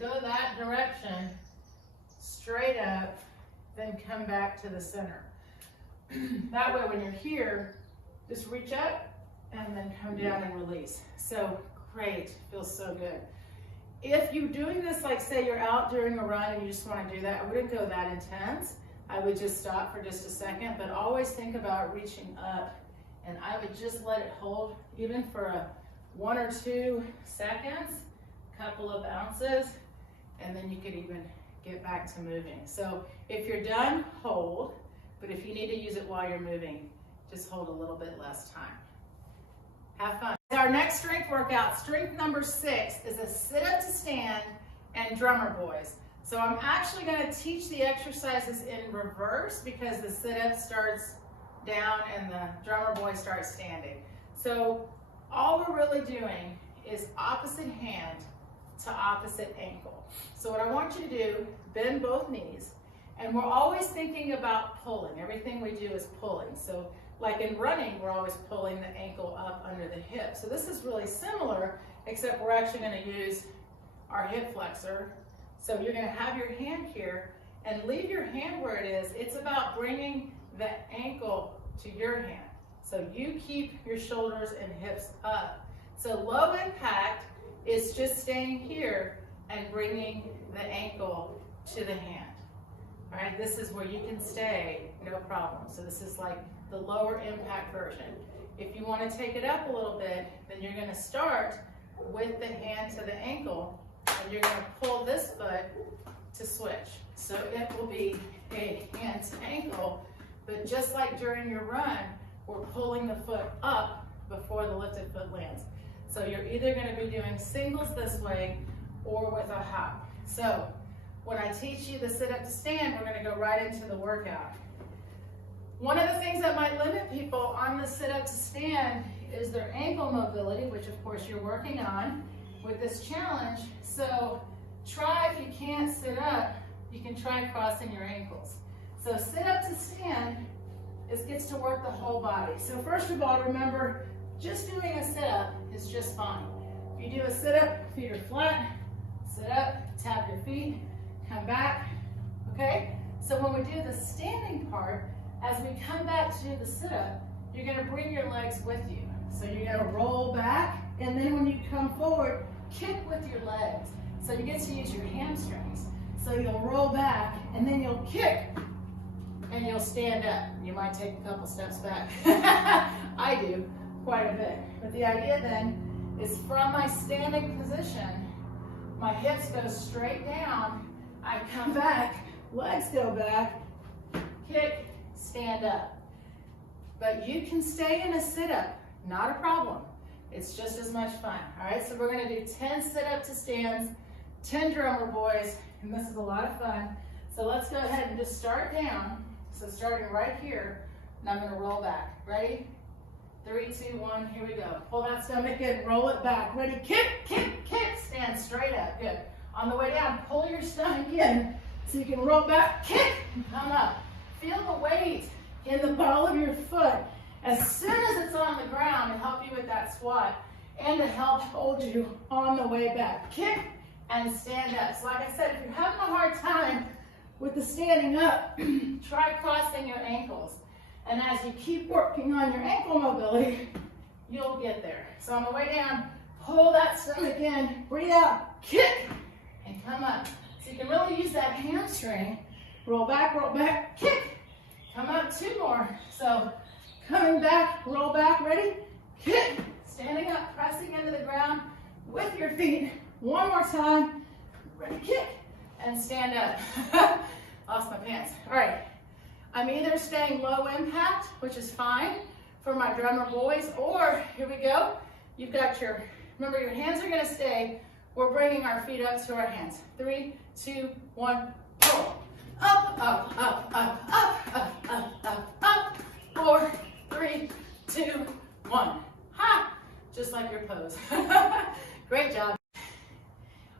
go that direction, straight up, then come back to the center. That way when you're here, just reach up and then come down and release. So great, feels so good. If you're doing this, like say you're out during a run and you just want to do that, I wouldn't go that intense. I would just stop for just a second, but always think about reaching up, and I would just let it hold even for 1 or 2 seconds, couple of bounces, and then you could even get back to moving. So if you're done, hold, but if you need to use it while you're moving, just hold a little bit less time. Have fun. Our next strength workout, strength number 6, is a sit-up to stand and drummer boys. So I'm actually going to teach the exercises in reverse because the sit-up starts down and the drummer boy starts standing. So all we're really doing is opposite hand to opposite ankle. So what I want you to do, bend both knees, and we're always thinking about pulling. Everything we do is pulling. So like in running, we're always pulling the ankle up under the hip. So this is really similar, except we're actually going to use our hip flexor. So you're going to have your hand here and leave your hand where it is. It's about bringing the ankle to your hand. So you keep your shoulders and hips up. So low impact is just staying here and bringing the ankle to the hand. All right, this is where you can stay, no problem. So this is like the lower impact version. If you want to take it up a little bit, then you're going to start with the hand to the ankle, and you're going to pull this foot to switch. So it will be a hand to ankle, but just like during your run, we're pulling the foot up before the lifted foot lands. So you're either going to be doing singles this way or with a hop. So when I teach you the sit up to stand, we're going to go right into the workout. One of the things that might limit people on the sit up to stand is their ankle mobility, which of course you're working on with this challenge. So try, if you can't sit up, you can try crossing your ankles. So sit up to stand gets to work the whole body. So first of all, remember, just doing a sit up is just fine. If you do a sit up, feet are flat, sit up, tap your feet, come back, okay? So when we do the standing part, as we come back to do the sit up, you're gonna bring your legs with you. So you're gonna roll back, and then when you come forward, kick with your legs. So you get to use your hamstrings. So you'll roll back, and then you'll kick, and you'll stand up. You might take a couple steps back. I do quite a bit. But the idea then is from my standing position, my hips go straight down, I come back, legs go back, kick, stand up. But you can stay in a sit-up, not a problem. It's just as much fun. All right, so we're gonna do 10 sit-up to stands, 10 drummer boys, and this is a lot of fun. So let's go ahead and just start down. So starting right here, and I'm gonna roll back. Ready? 3, 2, 1, here we go. Pull that stomach in, roll it back. Ready? Kick, kick, kick. Stand straight up. Good. On the way down, pull your stomach in so you can roll back, kick, and come up. Feel the weight in the ball of your foot. As soon as it's on the ground to help you with that squat and to help hold you on the way back. Kick and stand up. So like I said, if you're having a hard time with the standing up, try crossing your ankles. And as you keep working on your ankle mobility, you'll get there. So on the way down, pull that stomach in, breathe out, kick, and come up. So you can really use that hamstring. Roll back, kick. Come up, 2 more. So coming back, roll back, ready? Kick. Standing up, pressing into the ground with your feet. 1 more time. Ready, kick. And stand up. Lost my pants. All right. I'm either staying low impact, which is fine for my drummer boys, or here we go. You've got your, remember your hands are gonna stay. We're bringing our feet up to our hands. 3, 2, 1, pull. Up, up, up, up, up, up, up, up, up. 4, 3, 2, 1. Ha! Just like your pose. Great job.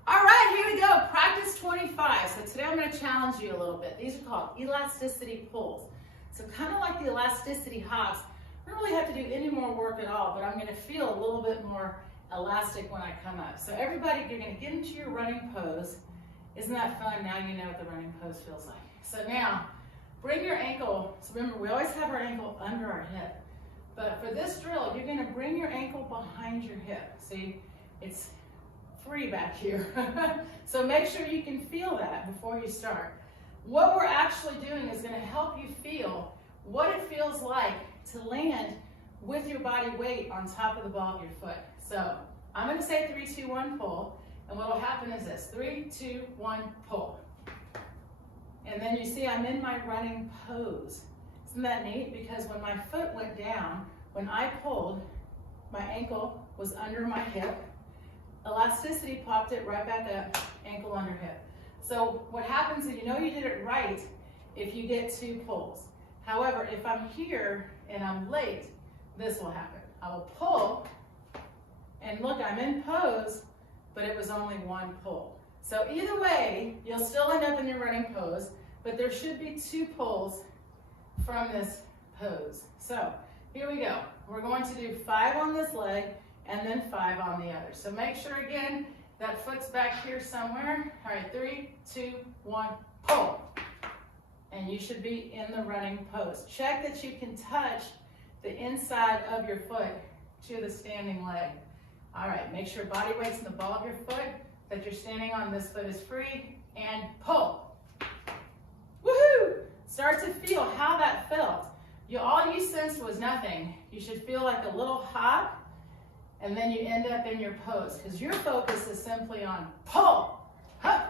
All right, here we go. Practice 25. So today I'm going to challenge you a little bit. These are called elasticity pulls. So kind of like the elasticity hops. I don't really have to do any more work at all, but I'm going to feel a little bit more elastic when I come up. So everybody, you're going to get into your running pose. Isn't that fun? Now you know what the running pose feels like. So now, bring your ankle. So remember, we always have our ankle under our hip. But for this drill, you're going to bring your ankle behind your hip. See, it's free back here. So make sure you can feel that before you start. What we're actually doing is going to help you feel what it feels like to land with your body weight on top of the ball of your foot. So I'm going to say 3, 2, 1, pull. And what will happen is this, 3, 2, 1, pull. And then you see I'm in my running pose. Isn't that neat? Because when my foot went down, when I pulled, my ankle was under my hip. Elasticity popped it right back up, ankle under hip. So what happens is you know you did it right if you get 2 pulls. However, if I'm here and I'm late, this will happen. I will pull, and look, I'm in pose, but it was only 1 pull. So either way, you'll still end up in your running pose, but there should be 2 pulls from this pose. So here we go. We're going to do 5 on this leg and then 5 on the other. So make sure again, that foot's back here somewhere. All right, 3, 2, 1, pull. And you should be in the running pose. Check that you can touch the inside of your foot to the standing leg. All right, make sure body weight's in the ball of your foot, that you're standing on this foot is free, and pull. Woohoo! Start to feel how that felt. All you sensed was nothing. You should feel like a little hop, and then you end up in your pose, because your focus is simply on pull. Huh.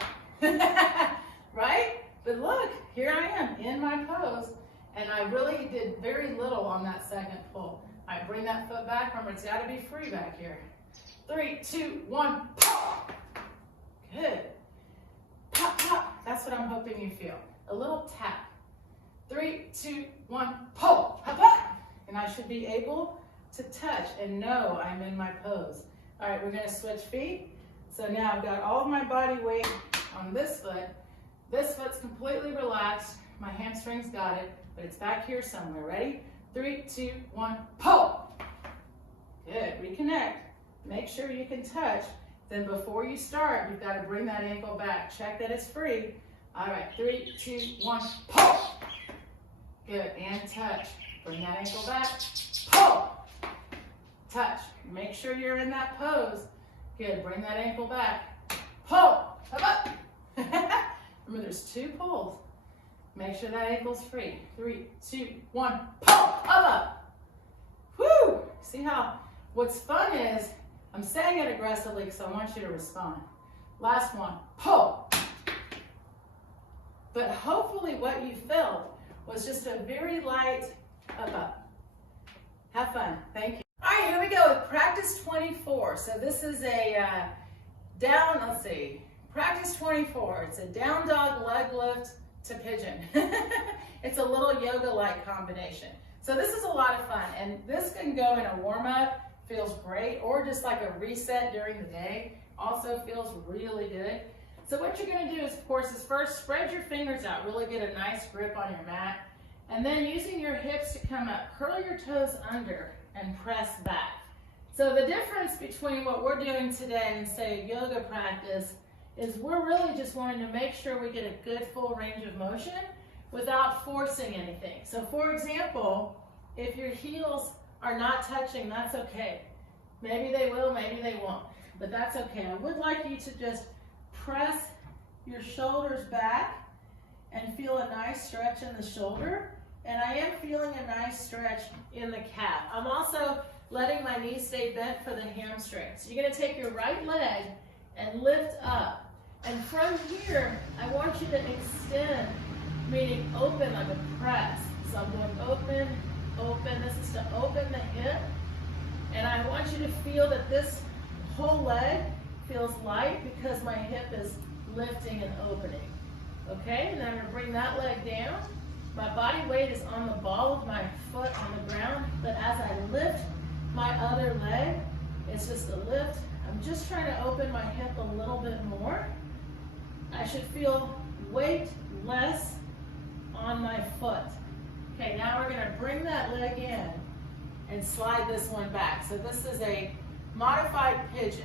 Right? But look, here I am in my pose, and I really did very little on that second pull. I bring that foot back. Remember, it's got to be free back here. 3, 2, 1, pop. Good. Pop, pop. That's what I'm hoping you feel. A little tap. 3, 2, 1, pull. Pop, pop. And I should be able to touch and know I'm in my pose. All right, we're going to switch feet. So now I've got all of my body weight on this foot. This foot's completely relaxed. My hamstring's got it, but it's back here somewhere. Ready? 3, 2, 1, pull. Good. Reconnect. Make sure you can touch. Then before you start, you've got to bring that ankle back. Check that it's free. All right, 3, 2, 1, pull. Good, and touch. Bring that ankle back. Pull. Touch. Make sure you're in that pose. Good, bring that ankle back. Pull. Up, up. Remember, there's 2 pulls. Make sure that ankle's free. 3, 2, 1, pull. Up, up. Woo! See how, what's fun is, I'm saying it aggressively because I want you to respond. Last one, pull. But hopefully what you felt was just a very light up, up. Have fun. Thank you. All right, here we go with practice 24. So this is a down, let's see, practice 24. It's a down dog leg lift to pigeon. It's a little yoga-like combination. So this is a lot of fun, and this can go in a warm-up, feels great, or just like a reset during the day, also feels really good. So what you're gonna do is, of course, is first spread your fingers out, really get a nice grip on your mat, and then using your hips to come up, curl your toes under and press back. So the difference between what we're doing today and say yoga practice is we're really just wanting to make sure we get a good full range of motion without forcing anything. So for example, if your heels are not touching, that's okay. Maybe they will, maybe they won't, but that's okay. I would like you to just press your shoulders back and feel a nice stretch in the shoulder. And I am feeling a nice stretch in the calf. I'm also letting my knees stay bent for the hamstring. So you're gonna take your right leg and lift up. And from here, I want you to extend, meaning open like a press. So I'm going open, open. This is to open the hip. And I want you to feel that this whole leg feels light because my hip is lifting and opening. Okay, and then I'm gonna bring that leg down. My body weight is on the ball of my foot on the ground, but as I lift my other leg, it's just a lift. I'm just trying to open my hip a little bit more. I should feel weight less on my foot. Okay, now we're gonna bring that leg in and slide this one back. So this is a modified pigeon.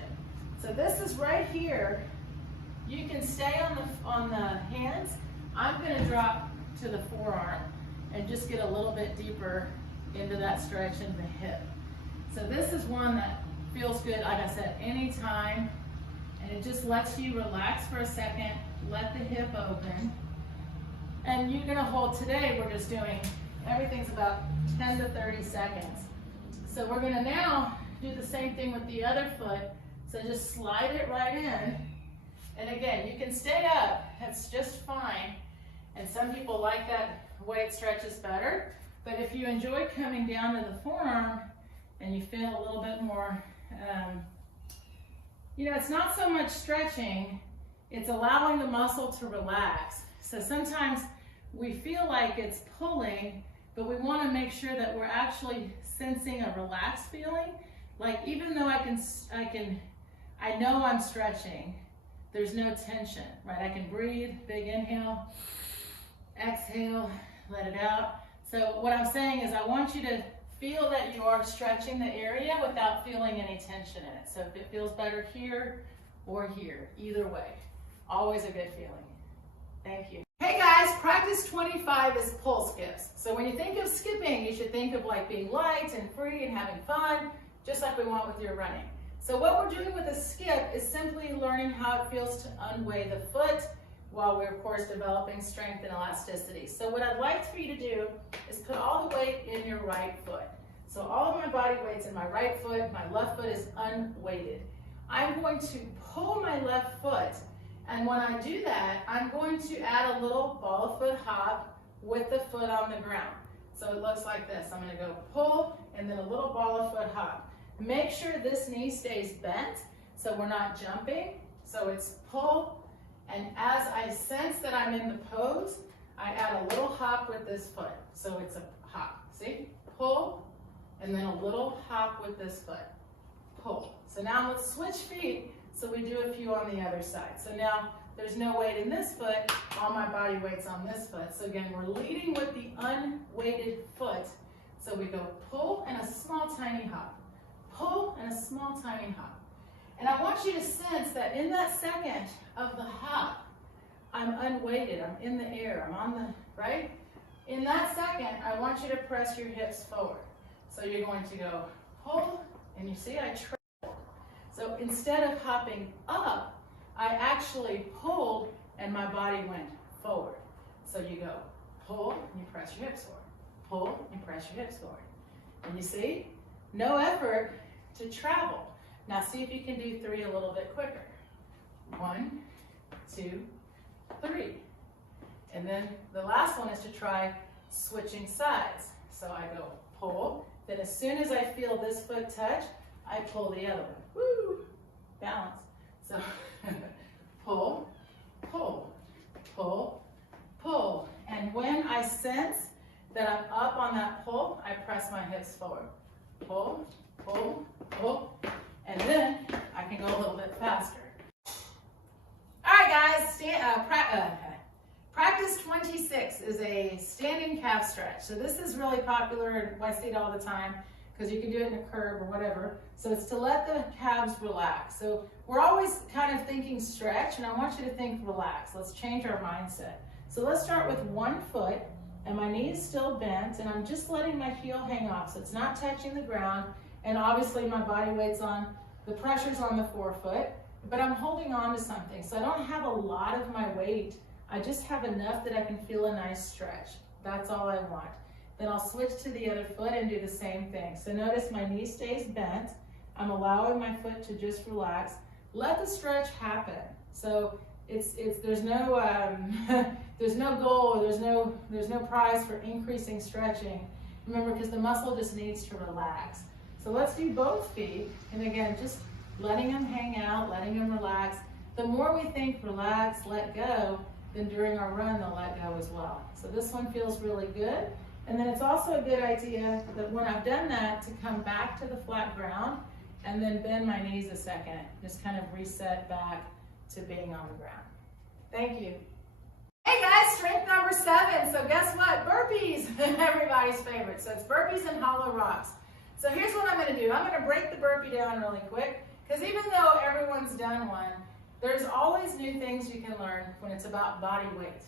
So this is right here. You can stay on the hands. I'm gonna drop to the forearm and just get a little bit deeper into that stretch in the hip. So this is one that feels good, like I said, anytime. And it just lets you relax for a second, let the hip open. And you're gonna hold today, we're just doing, everything's about 10 to 30 seconds. So we're gonna now do the same thing with the other foot. So just slide it right in. And again, you can stay up, that's just fine. And some people like that way it stretches better. But if you enjoy coming down to the forearm and you feel a little bit more, you know, it's not so much stretching, it's allowing the muscle to relax. So sometimes we feel like it's pulling, but we want to make sure that we're actually sensing a relaxed feeling. Like even though I know I'm stretching, there's no tension, right? I can breathe, big inhale, exhale, let it out. So what I'm saying is I want you to feel that you are stretching the area without feeling any tension in it. So if it feels better here or here, either way, always a good feeling. Thank you. Hey guys, practice 25 is pull skips. So when you think of skipping, you should think of like being light and free and having fun, just like we want with your running. So what we're doing with a skip is simply learning how it feels to unweigh the foot while we're of course developing strength and elasticity. So what I'd like for you to do is put all the weight in your right foot. So all of my body weight's in my right foot, my left foot is unweighted. I'm going to pull my left foot, and when I do that, I'm going to add a little ball of foot hop with the foot on the ground. So it looks like this. I'm gonna go pull and then a little ball of foot hop. Make sure this knee stays bent so we're not jumping. So it's pull, and as I sense that I'm in the pose, I add a little hop with this foot. So it's a hop, see? Pull, and then a little hop with this foot. Pull. So now let's switch feet so we do a few on the other side. So now there's no weight in this foot, all my body weight's on this foot. So again, we're leading with the unweighted foot. So we go pull and a small tiny hop. Pull and a small tiny hop. And I want you to sense that in that second of the hop, I'm unweighted, I'm in the air, I'm on the, right? In that second, I want you to press your hips forward. So you're going to go pull, and you see I trailed. So instead of hopping up, I actually pulled and my body went forward. So you go pull and you press your hips forward. Pull and press your hips forward. And you see, no effort to travel. Now see if you can do 3 a little bit quicker. 1, 2, 3. And then the last one is to try switching sides. So I go pull, then as soon as I feel this foot touch, I pull the other one. Woo! Balance. So pull, pull, pull, pull. And when I sense that I'm up on that pull, I press my hips forward. Pull, pull, pull, and then I can go a little bit faster. All right, guys, practice 26 is a standing calf stretch. So this is really popular, and I see it all the time because you can do it in a curve or whatever. So it's to let the calves relax. So we're always kind of thinking stretch, and I want you to think relax. Let's change our mindset. So let's start with one foot, and my knee is still bent, and I'm just letting my heel hang off. So it's not touching the ground, and obviously my body weight's on, the pressure's on the forefoot, but I'm holding on to something. So I don't have a lot of my weight. I just have enough that I can feel a nice stretch. That's all I want. Then I'll switch to the other foot and do the same thing. So notice my knee stays bent. I'm allowing my foot to just relax. Let the stretch happen. So there's no there's no goal, there's no prize for increasing stretching. Remember, because the muscle just needs to relax. So let's do both feet, and again, just letting them hang out, letting them relax. The more we think relax, let go, then during our run they'll let go as well. So this one feels really good. And then it's also a good idea that when I've done that, to come back to the flat ground and then bend my knees a second. Just kind of reset back to being on the ground. Thank you. Hey guys, strength number 7. So guess what? Burpees, everybody's favorite. So it's burpees and hollow rocks. So here's what I'm gonna do. I'm gonna break the burpee down really quick, because even though everyone's done one, there's always new things you can learn when it's about body weight.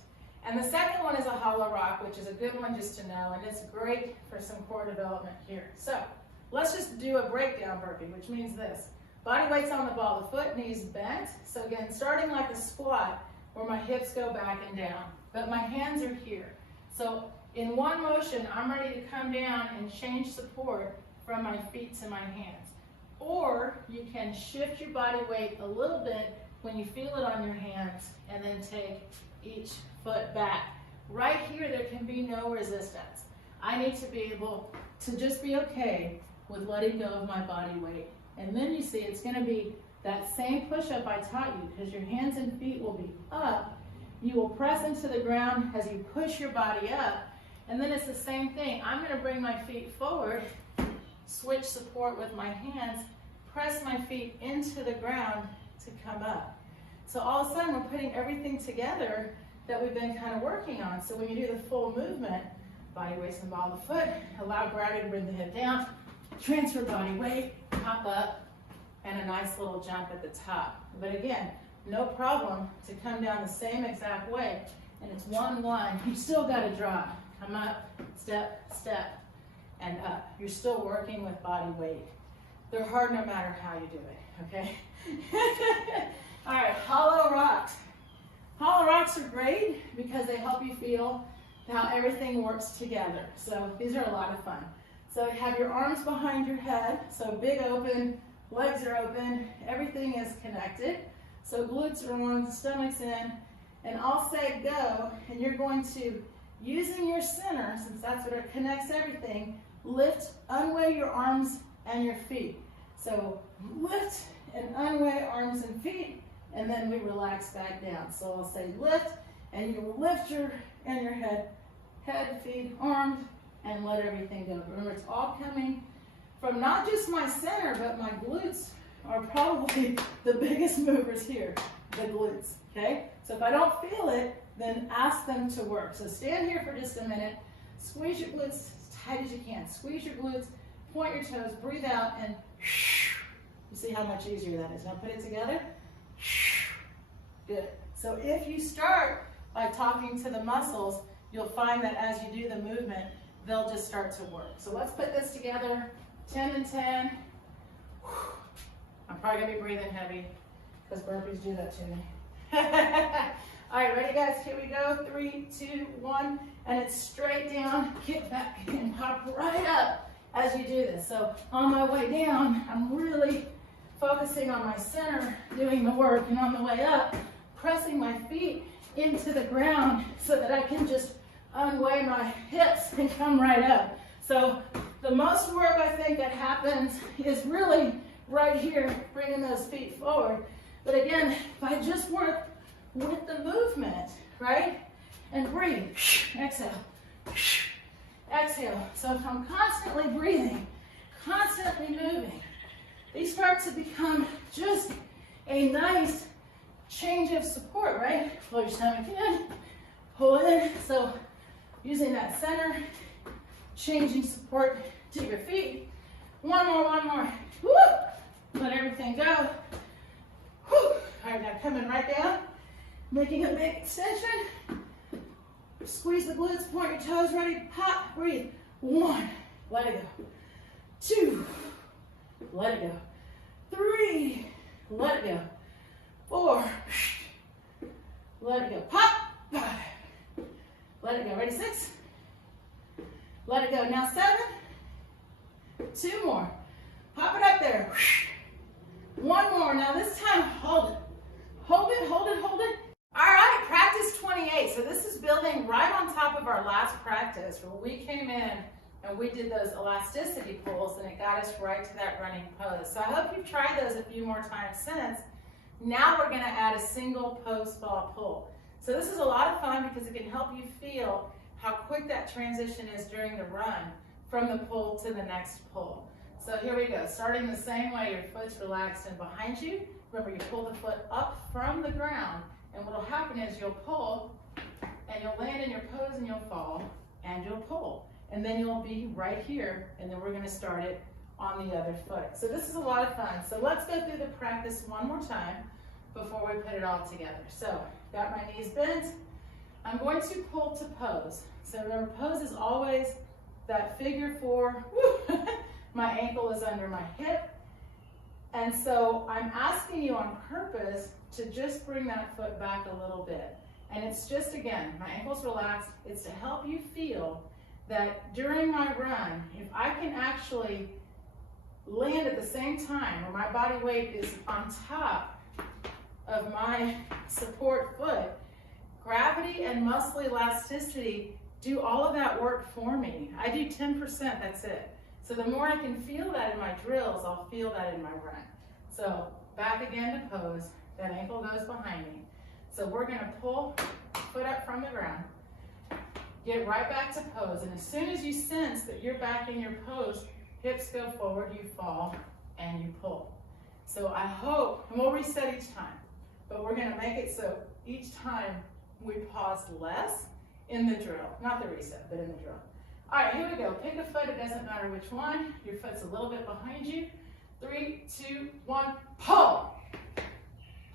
And the second one is a hollow rock, which is a good one just to know, and it's great for some core development here. So let's just do a breakdown burpee, which means this. Body weight's on the ball, the foot, knees bent. So again, starting like a squat, where my hips go back and down, but my hands are here. So in one motion, I'm ready to come down and change support from my feet to my hands. Or you can shift your body weight a little bit when you feel it on your hands, and then take each foot back. Right here, there can be no resistance. I need to be able to just be okay with letting go of my body weight. And then you see it's gonna be that same push-up I taught you, because your hands and feet will be up. You will press into the ground as you push your body up, and then it's the same thing. I'm gonna bring my feet forward, switch support with my hands, press my feet into the ground to come up. So all of a sudden we're putting everything together that we've been kind of working on. So when you do the full movement, body weight's on the ball of the foot, allow gravity to bring the hip down, transfer body weight, pop up, and a nice little jump at the top. But again, no problem to come down the same exact way, and it's 1-1. You still got to drop. Come up, step, step, and up. You're still working with body weight. They're hard no matter how you do it, okay? All right, hollow rocks. Hollow rocks are great because they help you feel how everything works together. So these are a lot of fun. So have your arms behind your head, so big open, legs are open, everything is connected. So glutes are on, stomach's in, and I'll say go, and you're going to, using your center, since that's what connects everything, lift, unweigh your arms and your feet. So lift and unweigh arms and feet, and then we relax back down. So I'll say lift, and you will lift your head, feet, arms, and let everything go. Remember, it's all coming from not just my center, but my glutes are probably the biggest movers here, the glutes, okay? So if I don't feel it, then ask them to work. So stand here for just a minute, squeeze your glutes as tight as you can. Squeeze your glutes, point your toes, breathe out, and you see how much easier that is. Now put it together. Good. So if you start by talking to the muscles, you'll find that as you do the movement, they'll just start to work. So let's put this together, 10 and 10. I'm probably gonna be breathing heavy because burpees do that to me. All right, ready guys, here we go. 3, 2, 1, and it's straight down, kick back and pop right up as you do this. So on my way down, I'm really focusing on my center, doing the work, and on the way up, pressing my feet into the ground so that I can just unweigh my hips and come right up. So the most work I think that happens is really right here, bringing those feet forward. But again, if I just work with the movement, right? And breathe, exhale. exhale. So if I'm constantly breathing, constantly moving, these start to become just a nice change of support, right? Pull your stomach in, pull in. So using that center, changing support to your feet. One more, one more. Woo! Let everything go. Woo! All right, now coming right down, making a big extension. Squeeze the glutes, point your toes, ready, pop, breathe. 1, let it go. 2, let it go. 3, let it go. 4, let it go. Pop, 5, let it go. Ready, 6, let it go. Now 7, 2 more. Pop it up there. 1 more. Now this time, hold it. Hold it, hold it, hold it. All right, practice 28. So this is building right on top of our last practice where we came in and we did those elasticity pulls and it got us right to that running pose. So I hope you've tried those a few more times since. Now we're gonna add a single post fall pull. So this is a lot of fun because it can help you feel how quick that transition is during the run from the pull to the next pull. So here we go, starting the same way, your foot's relaxed and behind you. Remember, you pull the foot up from the ground. And what will happen is you'll pull, and you'll land in your pose, and you'll fall, and you'll pull. And then you'll be right here, and then we're going to start it on the other foot. So this is a lot of fun. So let's go through the practice one more time before we put it all together. So, got my knees bent. I'm going to pull to pose. So remember, pose is always that figure 4. My ankle is under my hip. And so I'm asking you on purpose to just bring that foot back a little bit. And it's just, again, my ankle's relaxed. It's to help you feel that during my run, if I can actually land at the same time where my body weight is on top of my support foot, gravity and muscle elasticity do all of that work for me. I do 10%, that's it. So the more I can feel that in my drills, I'll feel that in my run. So back again to pose. That ankle goes behind me. So we're gonna pull foot up from the ground, get right back to pose. And as soon as you sense that you're back in your pose, hips go forward, you fall, and you pull. So I hope, and we'll reset each time, but we're gonna make it so each time we pause less in the drill. Not the reset, but in the drill. All right, here we go. Pick a foot, it doesn't matter which one. Your foot's a little bit behind you. 3, 2, 1, pull.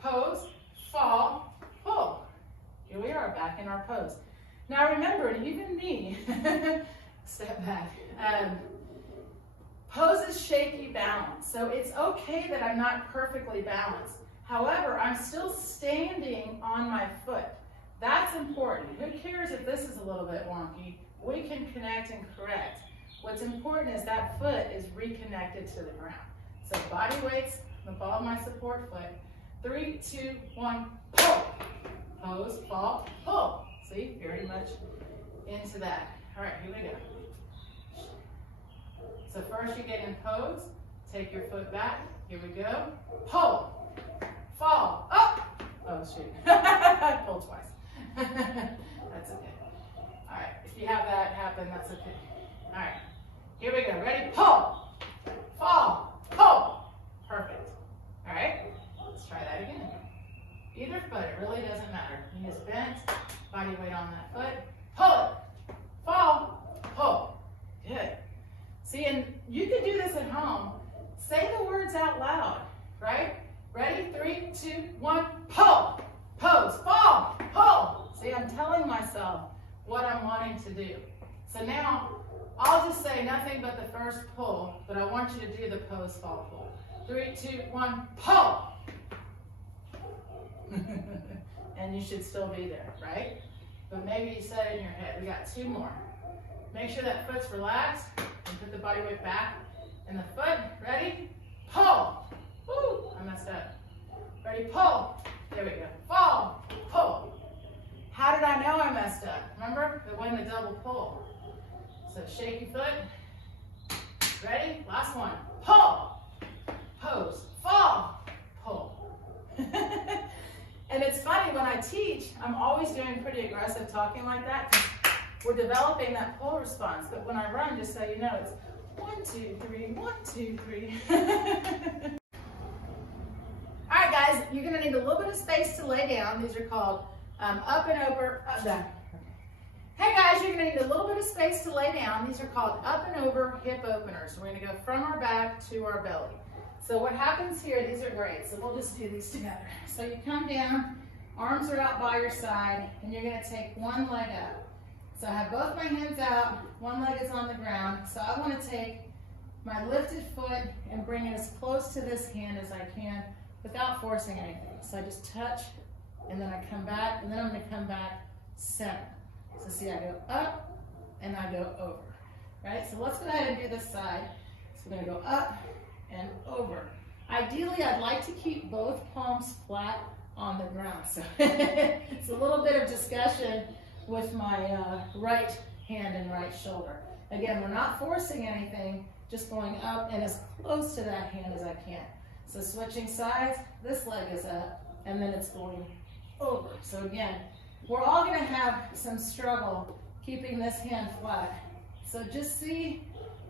Pose, fall, pull. Here we are, back in our pose. Now remember, even me, step back. Pose is shaky balance, so it's okay that I'm not perfectly balanced. However, I'm still standing on my foot. That's important. Who cares if this is a little bit wonky? We can connect and correct. What's important is that foot is reconnected to the ground. So body weight's the ball of my support foot. 3, 2, 1, pull. Pose, fall, pull. See, very much into that. All right, here we go. So first you get in pose, take your foot back. Here we go. Pull, fall, up. Oh shoot, I pulled twice. That's okay. All right, if you have that happen, that's okay. All right, here we go. Ready? Pull, fall, pull. Perfect. All right. Let's try that again. Either foot, it really doesn't matter. Knee is bent, body weight on that foot. Pull it, fall, pull. Good. See, and you can do this at home. Say the words out loud, right? Ready? 3, 2, 1, pull. Pose, fall, pull. See, I'm telling myself what I'm wanting to do. So now, I'll just say nothing but the first pull, but I want you to do the pose, fall, pull. 3, 2, 1, pull. And you should still be there, right? But maybe you said it in your head. We got 2 more. Make sure that foot's relaxed and put the body weight back in the foot. Ready? Pull. Woo, I messed up. Ready? Pull. There we go. Fall. Pull. How did I know I messed up? Remember? It wasn't a double pull. So shaky foot. Ready? Last one. Pull. Pose. Fall. Pull. And it's funny, when I teach, I'm always doing pretty aggressive talking like that. we're developing that pull response. But when I run, just so you know, it's 1, 2, 3, 1, 2, 3. All right, guys, you're gonna need a little bit of space to lay down. These are called up and over, up, down. Hey guys, you're gonna need a little bit of space to lay down. These are called up and over hip openers. We're gonna go from our back to our belly. So what happens here, these are great, so we'll just do these together. So you come down, arms are out by your side, and you're gonna take one leg up. So I have both my hands out, one leg is on the ground. So I wanna take my lifted foot and bring it as close to this hand as I can without forcing anything. So I just touch, and then I come back, and then I'm gonna come back center. So see, I go up, and I go over, right? So let's go ahead and do this side. So we're gonna go up and over. Ideally, I'd like to keep both palms flat on the ground. So it's a little bit of discussion with my right hand and right shoulder. Again, we're not forcing anything, just going up and as close to that hand as I can. So switching sides, this leg is up, and then it's going over. So again, we're all gonna have some struggle keeping this hand flat. So just see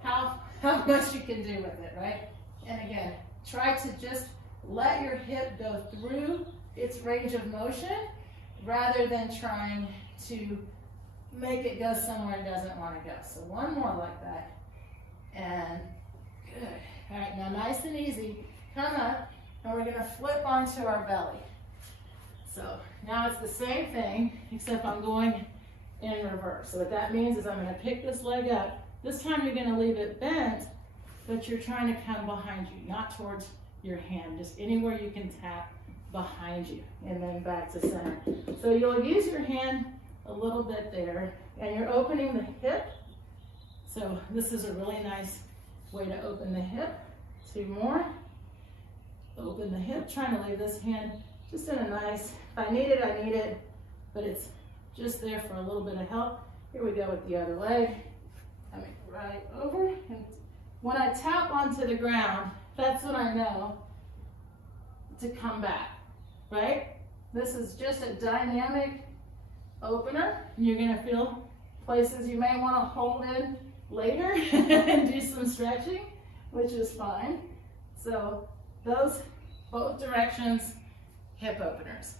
how much you can do with it, right? And again, try to just let your hip go through its range of motion rather than trying to make it go somewhere it doesn't want to go. So one more like that. And good. All right, now nice and easy. Come up, and we're gonna flip onto our belly. So now it's the same thing, except I'm going in reverse. So what that means is I'm gonna pick this leg up. This time you're gonna leave it bent, but you're trying to come behind you, not towards your hand, just anywhere you can tap behind you, and then back to center. So you'll use your hand a little bit there, and you're opening the hip. So this is a really nice way to open the hip. 2 more. Open the hip, trying to leave this hand just in a nice, if I need it, I need it, but it's just there for a little bit of help. Here we go with the other leg. Coming right over. And when I tap onto the ground, that's when I know to come back, right? This is just a dynamic opener. You're gonna feel places you may wanna hold in later and do some stretching, which is fine. So those, both directions, hip openers.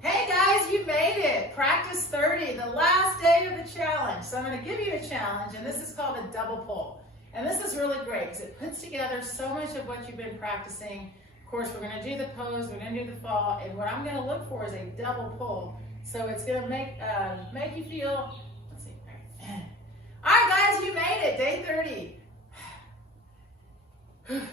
Hey guys, you made it. Practice 30, the last day of the challenge. So I'm gonna give you a challenge, and this is called a double pull. And this is really great because it puts together so much of what you've been practicing. Of course, we're gonna do the pose, we're gonna do the fall, and what I'm gonna look for is a double pull. So it's gonna make you feel, let's see, all right guys, you made it, day 30. Okay.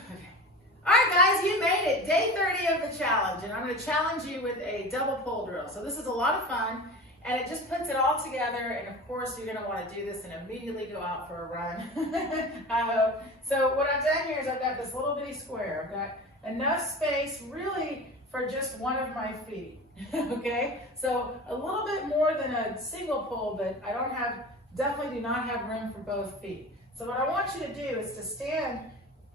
All right guys, you made it, day 30 of the challenge, and I'm gonna challenge you with a double pull drill. So this is a lot of fun, and it just puts it all together, and of course you're gonna wanna do this and immediately go out for a run, I hope. So what I've done here is I've got this little bitty square. I've got enough space really for just one of my feet, okay? So a little bit more than a single pull, but I definitely do not have room for both feet. So what I want you to do is to stand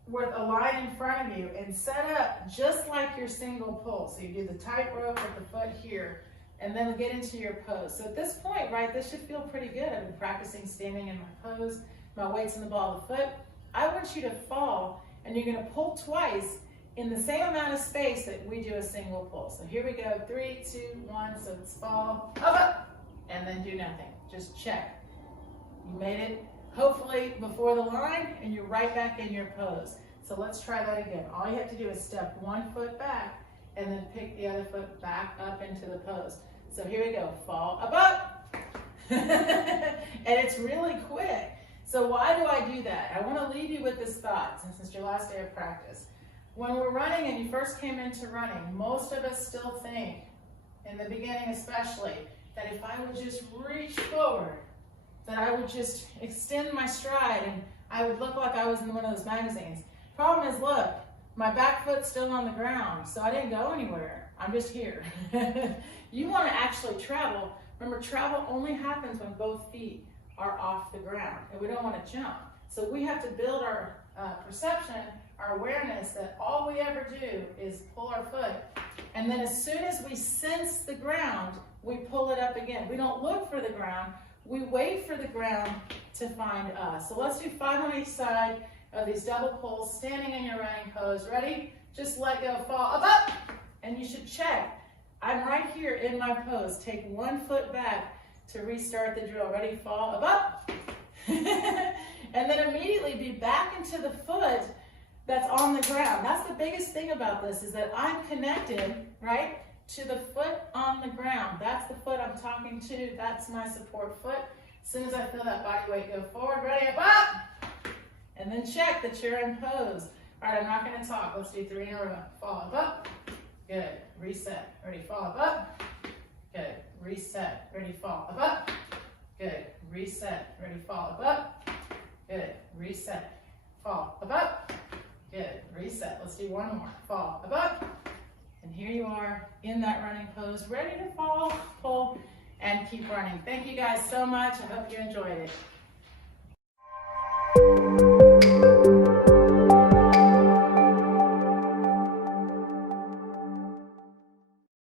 with a line in front of you and set up just like your single pull. So you do the tightrope with the foot here, and then get into your pose. So at this point, right, this should feel pretty good. I've been practicing standing in my pose, my weight's in the ball of the foot. I want you to fall, and you're gonna pull twice in the same amount of space that we do a single pull. So here we go, 3, 2, 1, so it's fall, up, and then do nothing, just check. You made it, hopefully before the line, and you're right back in your pose. So let's try that again. All you have to do is step one foot back, and then pick the other foot back up into the pose. So here we go, fall, up. And it's really quick. So why do I do that? I wanna leave you with this thought, since it's your last day of practice. When we're running and you first came into running, most of us still think, in the beginning especially, that if I would just reach forward, that I would just extend my stride and I would look like I was in one of those magazines. Problem is, look, my back foot's still on the ground, so I didn't go anywhere. I'm just here. You want to actually travel. Remember, travel only happens when both feet are off the ground, and we don't want to jump. So we have to build our perception, our awareness that all we ever do is pull our foot, and then as soon as we sense the ground, we pull it up again. We don't look for the ground, we wait for the ground to find us. So let's do 5 on each side of these double pulls, standing in your running pose. Ready? Just let go, fall up, and you should check. I'm right here in my pose. Take 1 foot back to restart the drill. Ready? Fall up. And then immediately be back into the foot that's on the ground. That's the biggest thing about this, is that I'm connected, right, to the foot on the ground. That's the foot I'm talking to. That's my support foot. As soon as I feel that body weight go forward, ready, up, and then check that you're in pose. All right, I'm not gonna talk. Let's do 3 in a row. Fall up, good, reset, ready, fall up, good, reset, ready, fall up, good, reset, ready, fall up, good, reset, fall up, good, reset. Let's do 1 more, fall up, and here you are in that running pose, ready to fall, pull, and keep running. Thank you guys so much. I hope you enjoyed it.